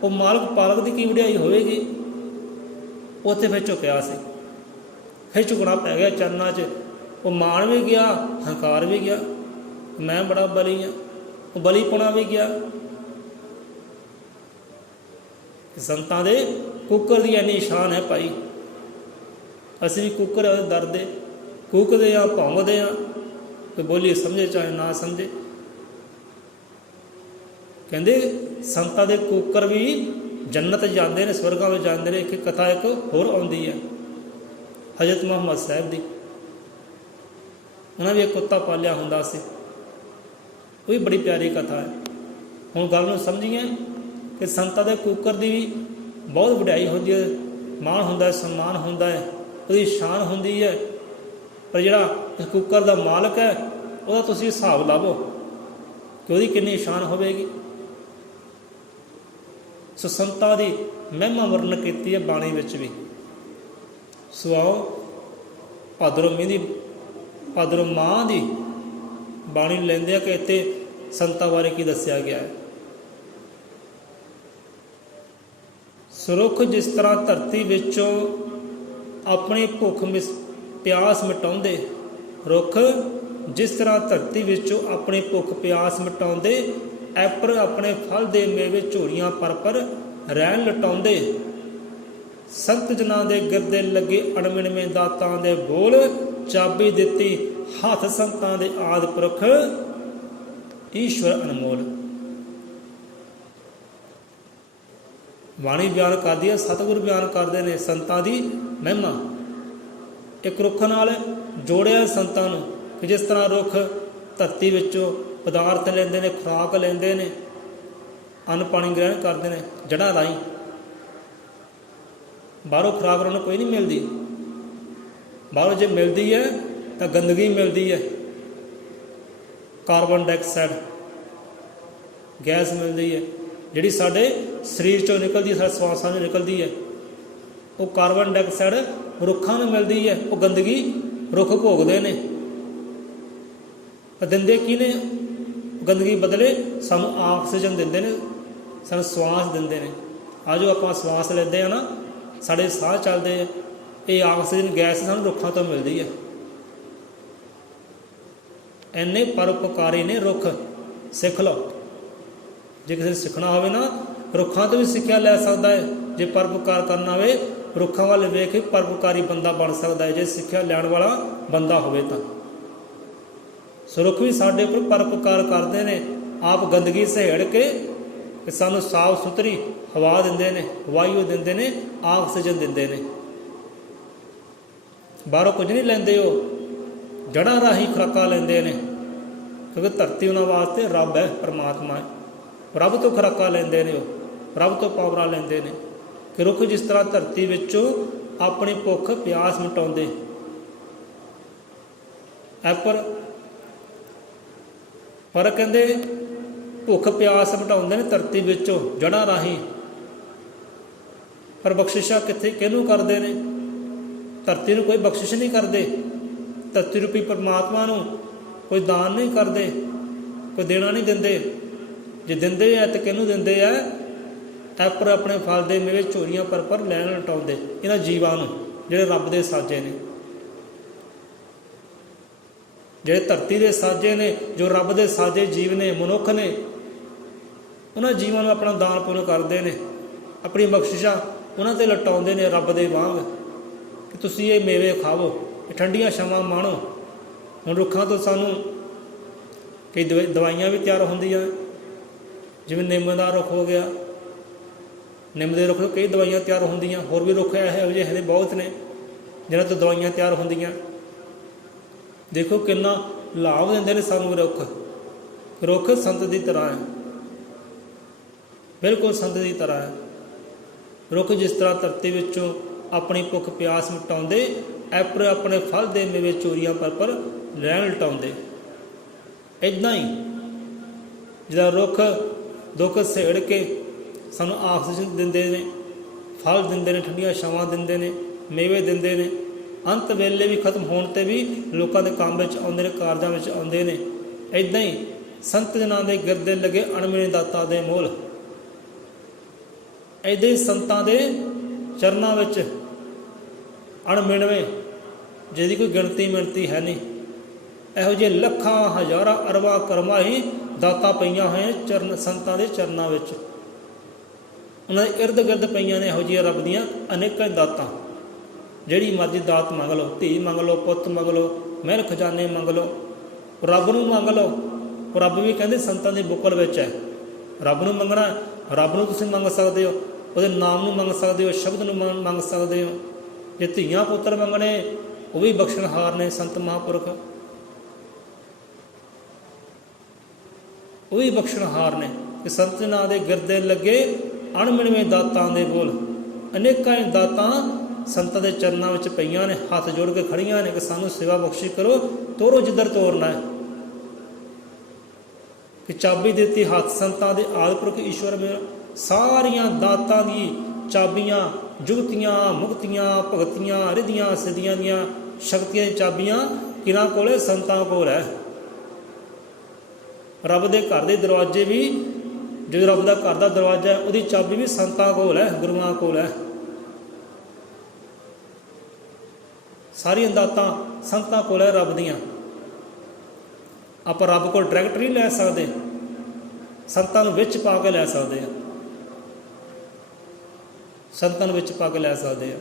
वो मालक पालक की की वड्याई होवेगी। उत्थे फिर झुकिया से, फिर झुकना पै गया चरना च, वो मान भी गया, हंकार भी गया, मैं बड़ा बली हाँ, वो बलीपना भी गया। संतां दे कुकर की इन्नी शान है भाई, असीं भी कुकर दर दे कूकदे हाँ, भौंकदे हाँ, कोई बोली समझे चाहे ना समझे। कहते संतां दे कुकर भी जन्नत जाते हैं, स्वर्गां में जाते हैं। एक कथा एक होर आउंदी है हजरत मुहम्मद साहब की, उन्होंने भी एक कुत्ता पालिया हुंदा सी, वो भी बड़ी प्यारी कथा है। हुण गल नूं समझिए कि संतां दे कुकर की भी बहुत वड्याई होंदी है, मान हुंदा है, सम्मान हुंदा है, उसकी शान हुंदी है। पर जिहड़ा इस कुकर का मालक है वह तुसीं हिसाब लावो कि उसकी कितनी शान होवेगी। सो संतां दी महिमा वर्णन की है बाणी विच भी। सो आओ भादरों मींह दी, भादरों माह की बाणी लैंदे कि इत्थे संतां बारे की दस्सिया गया है। सुरुख जिस तरह धरती विचों अपनी भुख प्यास मिटाउंदे, रुख जिस तरह धरती विचों अपनी भुख प्यास मिटाउंदे, ऐपर अपने फल दे मेवे झोलियां पर रैन लटाउंदे। संत जना दे गिरदे लगे अणमिणवें दातां दे बोल, चाबी दिती हाथ संतां दे आदि पुरख ईश्वर अनमोल। बाणी बयान करदी है, सतगुर बयान करते हैं संतां दी महिमा। एक रुख नाल जोड़िया संतां नूं कि जिस तरह रुख धरती विचों पदार्थ लेंदे ने, खुराक लेंदे ने, अन्न पानी ग्रहण करते हैं जड़ां राहीं, बाहरों खुराक उन्होंने कोई नहीं मिलती। बाहरों जो मिलती है तो गंदगी मिलती है, कार्बन डाइऑक्साइड गैस मिलती है, ਜਿਹੜੀ ਸਾਡੇ ਸਰੀਰ ਚੋਂ ਨਿਕਲਦੀ ਹੈ, ਸਾਡੇ ਸਵਾਸਾਂ ਚੋਂ ਨਿਕਲਦੀ ਹੈ, ਉਹ ਕਾਰਬਨ ਡਾਈਆਕਸਾਈਡ ਰੁੱਖਾਂ ਨੂੰ ਮਿਲਦੀ ਹੈ। ਉਹ ਗੰਦਗੀ ਰੁੱਖ ਭੋਗਦੇ ਨੇ। ਪਰ ਦਿੰਦੇ ਕੀ ਨੇ? ਗੰਦਗੀ ਬਦਲੇ ਸਾਨੂੰ ਆਕਸੀਜਨ ਦਿੰਦੇ ਨੇ, ਸਾਨੂੰ ਸਵਾਸ ਦਿੰਦੇ ਨੇ। ਆ ਜੋ ਆਪਾਂ ਸਵਾਸ ਲੈਂਦੇ ਹਾਂ ਨਾ, ਸਾਡੇ ਸਾਹ ਚੱਲਦੇ ਆ, ਇਹ ਆਕਸੀਜਨ ਗੈਸ ਸਾਨੂੰ ਰੁੱਖਾਂ ਤੋਂ ਮਿਲਦੀ ਹੈ। ਇੰਨੇ ਪਰਉਪਕਾਰੀ ਨੇ ਰੁੱਖ। ਸਿੱਖ ਲਓ, ਜੇ ਕਿਸੇ ਨੇ ਸਿੱਖਣਾ ਹੋਵੇ ਨਾ, ਰੁੱਖਾਂ ਤੋਂ ਵੀ ਸਿੱਖਿਆ ਲੈ ਸਕਦਾ ਹੈ। ਜੇ ਪਰਉਪਕਾਰ ਕਰਨਾ ਹੋਵੇ, ਰੁੱਖਾਂ ਵੱਲ ਵੇਖ ਕੇ ਪਰਉਪਕਾਰੀ ਬੰਦਾ ਬਣ ਸਕਦਾ ਹੈ, ਜੇ ਸਿੱਖਿਆ ਲੈਣ ਵਾਲਾ ਬੰਦਾ ਹੋਵੇ ਤਾਂ। ਸੋ ਰੁੱਖ ਵੀ ਸਾਡੇ ਉੱਪਰ ਪਰਉਪਕਾਰ ਕਰਦੇ ਨੇ। ਆਪ ਗੰਦਗੀ ਸਹੇੜ ਕੇ ਸਾਨੂੰ ਸਾਫ ਸੁਥਰੀ ਹਵਾ ਦਿੰਦੇ ਨੇ, ਵਾਯੂ ਦਿੰਦੇ ਨੇ, ਆਕਸੀਜਨ ਦਿੰਦੇ ਨੇ। ਬਾਹਰੋਂ ਕੁਝ ਨਹੀਂ ਲੈਂਦੇ, ਉਹ ਜੜ੍ਹਾਂ ਰਾਹੀਂ ਖੁਰਾਕਾਂ ਲੈਂਦੇ ਨੇ, ਕਿਉਂਕਿ ਧਰਤੀ ਉਹਨਾਂ ਵਾਸਤੇ ਰੱਬ ਹੈ, ਪਰਮਾਤਮਾ ਹੈ। ਰੱਬ ਤੋਂ ਖੁਰਾਕਾਂ ਲੈਂਦੇ ਨੇ, ਉਹ ਰੱਬ ਤੋਂ ਪਾਵਰਾਂ ਲੈਂਦੇ ਨੇ। ਕਿ ਰੁੱਖ ਜਿਸ ਤਰ੍ਹਾਂ ਧਰਤੀ ਵਿੱਚੋਂ ਆਪਣੀ ਭੁੱਖ ਪਿਆਸ ਮਿਟਾਉਂਦੇ, ਪਰ ਕਹਿੰਦੇ ਭੁੱਖ ਪਿਆਸ ਮਿਟਾਉਂਦੇ ਨੇ ਧਰਤੀ ਵਿੱਚੋਂ ਜੜ੍ਹਾਂ ਰਾਹੀਂ, ਪਰ ਬਖਸ਼ਿਸ਼ਾਂ ਕਿੱਥੇ ਕਿਹਨੂੰ ਕਰਦੇ ਨੇ? ਧਰਤੀ ਨੂੰ ਕੋਈ ਬਖਸ਼ਿਸ਼ ਨਹੀਂ ਕਰਦੇ। ਧਰਤੀ ਰੂਪੀ ਪਰਮਾਤਮਾ ਨੂੰ ਕੋਈ ਦਾਨ ਨਹੀਂ ਕਰਦੇ, ਕੋਈ ਦੇਣਾ ਨਹੀਂ ਦਿੰਦੇ। ਜੇ ਦਿੰਦੇ ਆ ਤਾਂ ਕਿਹਨੂੰ ਦਿੰਦੇ ਆ? ਐਪਰ ਆਪਣੇ ਫਲ ਦੇ ਮੇਵੇ ਝੋਲੀਆਂ ਪਰ ਲੈਣ ਲਟਾਉਂਦੇ ਇਹਨਾਂ ਜੀਵਾਂ ਨੂੰ, ਜਿਹੜੇ ਰੱਬ ਦੇ ਸਾਜੇ ਨੇ, ਜਿਹੜੇ ਧਰਤੀ ਦੇ ਸਾਜੇ ਨੇ, ਜੋ ਰੱਬ ਦੇ ਸਾਜੇ ਜੀਵ ਨੇ, ਮਨੁੱਖ ਨੇ। ਉਹਨਾਂ ਜੀਵਾਂ ਨੂੰ ਆਪਣਾ ਦਾਨ ਪੁੰਨ ਕਰਦੇ ਨੇ, ਆਪਣੀ ਬਖਸ਼ਿਸ਼ਾਂ ਉਹਨਾਂ 'ਤੇ ਲਟਾਉਂਦੇ ਨੇ ਰੱਬ ਦੇ ਵਾਂਗ, ਕਿ ਤੁਸੀਂ ਇਹ ਮੇਵੇ ਖਾਵੋ, ਇਹ ਠੰਡੀਆਂ ਛਾਵਾਂ ਮਾਣੋ। ਹੁਣ ਰੁੱਖਾਂ ਤੋਂ ਸਾਨੂੰ ਕਈ ਦਵਾਈਆਂ ਵੀ ਤਿਆਰ ਹੁੰਦੀਆਂ, ਜਿਵੇਂ ਨਿੰਮ ਦਾ ਰੁੱਖ ਹੋ ਗਿਆ। ਨਿੰਮ ਦੇ ਰੁੱਖ ਤੋਂ ਕਈ ਦਵਾਈਆਂ ਤਿਆਰ ਹੁੰਦੀਆਂ। ਹੋਰ ਵੀ ਰੁੱਖ ਇਹੋ ਜਿਹੇ ਨੇ ਬਹੁਤ ਨੇ ਜਿਹਨਾਂ ਤੋਂ ਦਵਾਈਆਂ ਤਿਆਰ ਹੁੰਦੀਆਂ। ਦੇਖੋ ਕਿੰਨਾ ਲਾਭ ਦਿੰਦੇ ਨੇ ਸਾਨੂੰ ਰੁੱਖ। ਰੁੱਖ ਸੰਤ ਦੀ ਤਰ੍ਹਾਂ ਹੈ, ਬਿਲਕੁਲ ਸੰਤ ਦੀ ਤਰ੍ਹਾਂ ਹੈ। ਰੁੱਖ ਜਿਸ ਤਰ੍ਹਾਂ ਧਰਤੀ ਵਿੱਚੋਂ ਆਪਣੀ ਭੁੱਖ ਪਿਆਸ ਮਿਟਾਉਂਦੇ, ਐਪਰ ਆਪਣੇ ਫਲ ਦੇ ਮੇਵੇ ਚੋਰੀਆਂ ਪਰ ਲੈਣ ਲਟਾਉਂਦੇ। ਇੱਦਾਂ ਹੀ ਜਿਹੜਾ ਰੁੱਖ ਦੁੱਖ ਸਹੇੜ ਕੇ ਸਾਨੂੰ ਆਕਸੀਜਨ ਦਿੰਦੇ ਨੇ, ਫਲ ਦਿੰਦੇ ਨੇ, ਠੰਡੀਆਂ ਛਾਵਾਂ ਦਿੰਦੇ ਨੇ, ਮੇਵੇ ਦਿੰਦੇ ਨੇ। ਅੰਤ ਵੇਲੇ ਵੀ ਖਤਮ ਹੋਣ 'ਤੇ ਵੀ ਲੋਕਾਂ ਦੇ ਕੰਮ ਵਿੱਚ ਆਉਂਦੇ ਨੇ, ਕਾਰਜਾਂ ਵਿੱਚ ਆਉਂਦੇ ਨੇ। ਇੱਦਾਂ ਹੀ ਸੰਤ ਜਨਾਂ ਦੇ ਗਿਰਦੇ ਲੱਗੇ ਅਣਮਿਣੇ ਦਾਤਾਂ ਦੇ ਮੋਲ। ਇੱਦਾਂ ਹੀ ਸੰਤਾਂ ਦੇ ਚਰਨਾਂ ਵਿੱਚ ਅਣਮਿਣਵੇਂ, ਜਿਹਦੀ ਕੋਈ ਗਿਣਤੀ ਮਿਣਤੀ ਹੈ ਨਹੀਂ, ਇਹੋ ਜਿਹੇ ਲੱਖਾਂ ਹਜ਼ਾਰਾਂ ਅਰਬਾਂ ਕਰਮਾਂ ਹੀ ਦਾਤਾਂ ਪਈਆਂ ਹੋਈਆਂ ਚਰਨ ਸੰਤਾਂ ਦੇ ਚਰਨਾਂ ਵਿੱਚ। ਉਹਨਾਂ ਦੇ ਇਰਦ ਗਿਰਦ ਪਈਆਂ ਨੇ ਇਹੋ ਜਿਹੀਆਂ ਰੱਬ ਦੀਆਂ ਅਨੇਕਾਂ ਦਾਤਾਂ। ਜਿਹੜੀ ਮਰਜ਼ੀ ਦਾਤ ਮੰਗ ਲਓ, ਧੀ ਮੰਗ ਲਓ, ਪੁੱਤ ਮੰਗ ਲਓ, ਮਹਿਲ ਖਜ਼ਾਨੇ ਮੰਗ ਲਓ, ਰੱਬ ਨੂੰ ਮੰਗ ਲਓ। ਰੱਬ ਵੀ ਕਹਿੰਦੇ ਸੰਤਾਂ ਦੀ ਬੁੱਕਲ ਵਿੱਚ ਹੈ। ਰੱਬ ਨੂੰ ਮੰਗਣਾ, ਰੱਬ ਨੂੰ ਤੁਸੀਂ ਮੰਗ ਸਕਦੇ ਹੋ, ਉਹਦੇ ਨਾਮ ਨੂੰ ਮੰਗ ਸਕਦੇ ਹੋ, ਸ਼ਬਦ ਨੂੰ ਮੰਗ ਸਕਦੇ ਹੋ। ਜੇ ਧੀਆਂ ਪੁੱਤਰ ਮੰਗਣੇ, ਉਹ ਵੀ ਬਖਸ਼ਣਹਾਰ ਨੇ ਸੰਤ ਮਹਾਂਪੁਰਖ, ਉਹ ਵੀ ਬਖਸ਼ਣਹਾਰ ਨੇ। ਕਿ ਸੰਤ ਨਾਂ ਦੇ ਗਿਰਦੇ ਲੱਗੇ ਅਣਮਿਣਵੇਂ ਦਾਤਾਂ ਦੇ ਬੋਲ। ਅਨੇਕਾਂ ਦਾਤਾਂ ਸੰਤਾਂ ਦੇ ਚਰਨਾਂ ਵਿੱਚ ਪਈਆਂ ਨੇ, ਹੱਥ ਜੋੜ ਕੇ ਖੜੀਆਂ ਨੇ ਕਿ ਸਾਨੂੰ ਸੇਵਾ ਬਖਸ਼ੀ ਕਰੋ, ਤੋਰੋ ਜਿੱਧਰ ਤੋਰਨਾ ਹੈ। ਕਿ ਚਾਬੀ ਦਿੱਤੀ ਹੱਥ ਸੰਤਾਂ ਦੇ ਆਦਿਪੁਰਖ ਈਸ਼ਵਰ ਮੇਰਾ। ਸਾਰੀਆਂ ਦਾਤਾਂ ਦੀ ਚਾਬੀਆਂ, ਜੁਗਤੀਆਂ, ਮੁਕਤੀਆਂ, ਭਗਤੀਆਂ, ਰਿੱਧੀਆਂ ਸਿੱਧੀਆਂ ਦੀਆਂ ਸ਼ਕਤੀਆਂ ਦੀ ਚਾਬੀਆਂ ਕਿਹਨਾਂ ਕੋਲ ਹੈ? ਸੰਤਾਂ ਕੋਲ ਹੈ। ਰੱਬ ਦੇ ਘਰ ਦੇ ਦਰਵਾਜ਼ੇ ਵੀ, ਜੋ ਰੱਬ ਦਾ ਘਰ ਦਾ ਦਰਵਾਜ਼ਾ ਹੈ, ਉਹਦੀ ਚਾਬੀ ਵੀ ਸੰਤਾਂ ਕੋਲ ਹੈ, ਗੁਰੂਆਂ ਕੋਲ ਹੈ। ਸਾਰੀਆਂ ਦਾਤਾਂ ਸੰਤਾਂ ਕੋਲ ਹੈ ਰੱਬ ਦੀਆਂ। ਆਪਾਂ ਰੱਬ ਕੋਲ ਡਾਇਰੈਕਟ ਨਹੀਂ ਲੈ ਸਕਦੇ, ਸੰਤਾਂ ਨੂੰ ਵਿੱਚ ਪਾ ਕੇ ਲੈ ਸਕਦੇ ਹਾਂ। ਸੰਤਾਂ ਨੂੰ ਵਿੱਚ ਪਾ ਕੇ ਲੈ ਸਕਦੇ ਹਾਂ।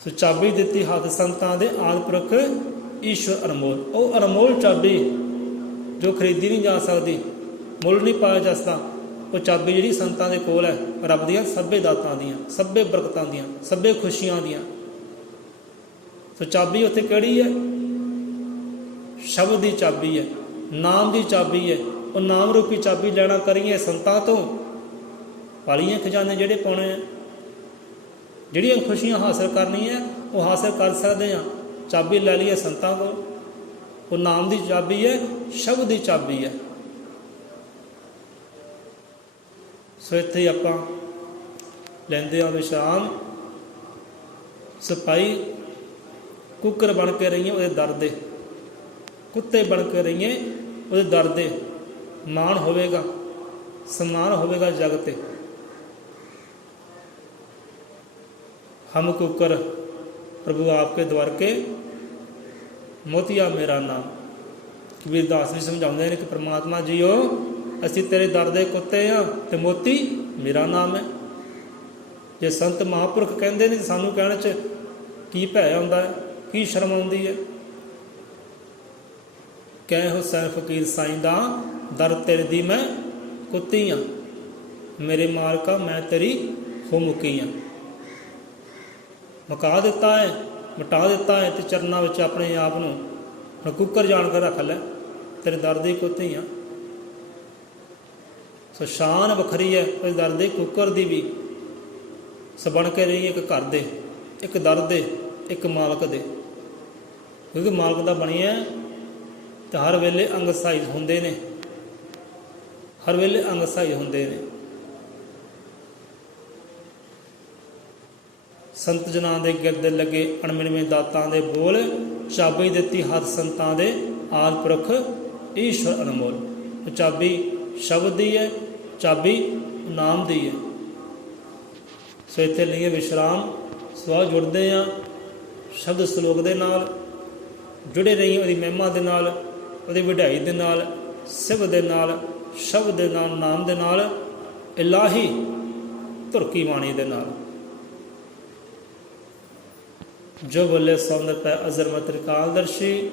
ਸੋ ਚਾਬੀ ਦਿੱਤੀ ਹੱਥ ਸੰਤਾਂ ਦੇ ਆਦਿਪੁਰਖ ਈਸ਼ਵਰ ਅਨਮੋਲ। ਉਹ ਅਨਮੋਲ ਚਾਬੀ ਜੋ ਖਰੀਦੀ ਨਹੀਂ ਜਾ ਸਕਦੀ, ਮੁੱਲ ਨਹੀਂ ਪਾਇਆ ਜਾ ਸਕਦਾ, ਉਹ ਚਾਬੀ ਜਿਹੜੀ ਸੰਤਾਂ ਦੇ ਕੋਲ ਹੈ, ਰੱਬ ਦੀਆਂ ਸਭੇ ਦਾਤਾਂ ਦੀਆਂ, ਸਭੇ ਬਰਕਤਾਂ ਦੀਆਂ, ਸਭੇ ਖੁਸ਼ੀਆਂ ਦੀਆਂ। ਸੋ ਚਾਬੀ ਉੱਥੇ ਕਿਹੜੀ ਹੈ? ਸ਼ਬਦ ਦੀ ਚਾਬੀ ਹੈ, ਨਾਮ ਦੀ ਚਾਬੀ ਹੈ। ਉਹ ਨਾਮ ਰੂਪੀ ਚਾਬੀ ਲੈਣਾ ਕਰੀਏ ਸੰਤਾਂ ਤੋਂ। ਪਾਲੀਆਂ ਖਜ਼ਾਨੇ ਜਿਹੜੇ ਪਾਉਣੇ ਆ, ਜਿਹੜੀਆਂ ਖੁਸ਼ੀਆਂ ਹਾਸਿਲ ਕਰਨੀਆਂ ਉਹ ਹਾਸਿਲ ਕਰ ਸਕਦੇ ਹਾਂ। ਚਾਬੀ ਲੈ ਲਈਏ ਸੰਤਾਂ ਕੋਲ। ਉਹ ਨਾਮ ਦੀ ਚਾਬੀ ਹੈ, ਸ਼ਬਦ ਦੀ ਚਾਬੀ ਹੈ। ਸੋ ਇੱਥੇ ਹੀ ਆਪਾਂ ਲੈਂਦੇ ਹਾਂ ਵਿਸ਼ਰਾਮ। ਸਿਪਾਹੀ ਕੁੱਕਰ ਬਣ ਕੇ ਰਹੀਏ ਉਹਦੇ ਦਰ ਦੇ, ਕੁੱਤੇ ਬਣ ਕੇ ਰਹੀਏ ਉਹਦੇ ਦਰ ਦੇ। ਮਾਣ ਹੋਵੇਗਾ, ਸਨਮਾਨ ਹੋਵੇਗਾ ਜਗ ਤੇ। ਹਮ ਕੁੱਕਰ ਪ੍ਰਭੂ ਆਪਕੇ ਦਵਾਰ ਕੇ, ਮੋਤੀਆ ਮੇਰਾ ਨਾਮ। ਕਬੀਰ ਦਾਸ ਵੀ ਸਮਝਾਉਂਦੇ ਨੇ ਕਿ ਪ੍ਰਮਾਤਮਾ ਜੀਓ, ਅਸੀਂ ਤੇਰੇ ਦਰ ਦੇ ਕੁੱਤੇ ਹਾਂ ਤੇ ਮੋਤੀ ਮੇਰਾ ਨਾਮ ਹੈ। ਜੇ ਸੰਤ ਮਹਾਂਪੁਰਖ ਕਹਿੰਦੇ ਨੇ ਸਾਨੂੰ ਕਹਿਣ 'ਚ ਕੀ ਭੈ ਆਉਂਦਾ ਹੈ, ਕੀ ਸ਼ਰਮ ਆਉਂਦੀ ਹੈ। ਕਹਿ ਹੁਸੈਨ ਫਕੀਰ ਸਾਈਂ ਦਾ, ਦਰ ਤੇਰੇ ਦੀ ਮੈਂ ਕੁੱਤੀ ਹਾਂ, ਮੇਰੇ ਮਾਲਕਾ ਮੈਂ ਤੇਰੀ ਹੋ ਮੁਕੀ ਹਾਂ। ਮੁਕਾ ਦਿੱਤਾ ਹੈ, ਮਿਟਾ ਦਿੱਤਾ ਹੈ, ਤੇ ਚਰਨਾਂ ਵਿੱਚ ਆਪਣੇ ਆਪ ਨੂੰ ਹੁਣ ਕੁੱਕਰ ਜਾਣ ਕੇ ਰੱਖ ਲੈ, ਤੇਰੇ ਦਰ ਦੀ ਕੁੱਤੀ ਹਾਂ। ਸੋ ਸ਼ਾਨ ਵੱਖਰੀ ਹੈ ਉਸ ਦਰ ਦੇ ਕੁੱਕਰ ਦੀ ਵੀ। ਸੋ ਬਣ ਕੇ ਰਹੀਏ ਇੱਕ ਘਰ ਦੇ, ਇੱਕ ਦਰ ਦੇ, ਇੱਕ ਮਾਲਕ ਦੇ। ਕਿਉਂਕਿ ਮਾਲਕ ਦਾ ਬਣਿਆ ਤੇ ਹਰ ਵੇਲੇ ਅੰਗ ਸਹਾਈ ਹੁੰਦੇ ਨੇ, ਹਰ ਵੇਲੇ ਅੰਗ ਸਹਾਈ ਹੁੰਦੇ ਨੇ। ਸੰਤ ਜਨਾਂ ਦੇ ਗਿਰਦੇ ਲੱਗੇ ਅਣਮਿਣਵੇਂ ਦਾਤਾਂ ਦੇ ਬੋਲ, ਚਾਬੀ ਦਿੱਤੀ ਹੱਥ ਸੰਤਾਂ ਦੇ ਆਦਿ ਪੁਰਖ ਈਸ਼ਵਰ ਅਨਮੋਲ। ਚਾਬੀ ਸ਼ਬਦ ਦੀ ਹੈ, ਚਾਬੀ ਨਾਮ ਦੀ ਹੈ। ਸੋ ਇੱਥੇ ਲਈਏ ਵਿਸ਼ਰਾਮ। ਸੋ ਜੁੜਦੇ ਹਾਂ ਸ਼ਬਦ ਸਲੋਕ ਦੇ ਨਾਲ, ਜੁੜੇ ਰਹੀਏ ਉਹਦੀ ਮਹਿਮਾ ਦੇ ਨਾਲ, ਉਹਦੀ ਵਡਿਆਈ ਦੇ ਨਾਲ, ਸਿਵ ਦੇ ਨਾਲ, ਸ਼ਬਦ ਦੇ ਨਾਲ, ਨਾਮ ਦੇ ਨਾਲ, ਇਲਾਹੀ ਧੁਰਕੀ ਬਾਣੀ ਦੇ ਨਾਲ। ਜੋ ਬੋਲੇ ਸੌਂਦਰ ਪੈ ਅਜ਼ਰ ਮਤਿ ਤ੍ਰਿਕਾਲਦਰਸ਼ੀ।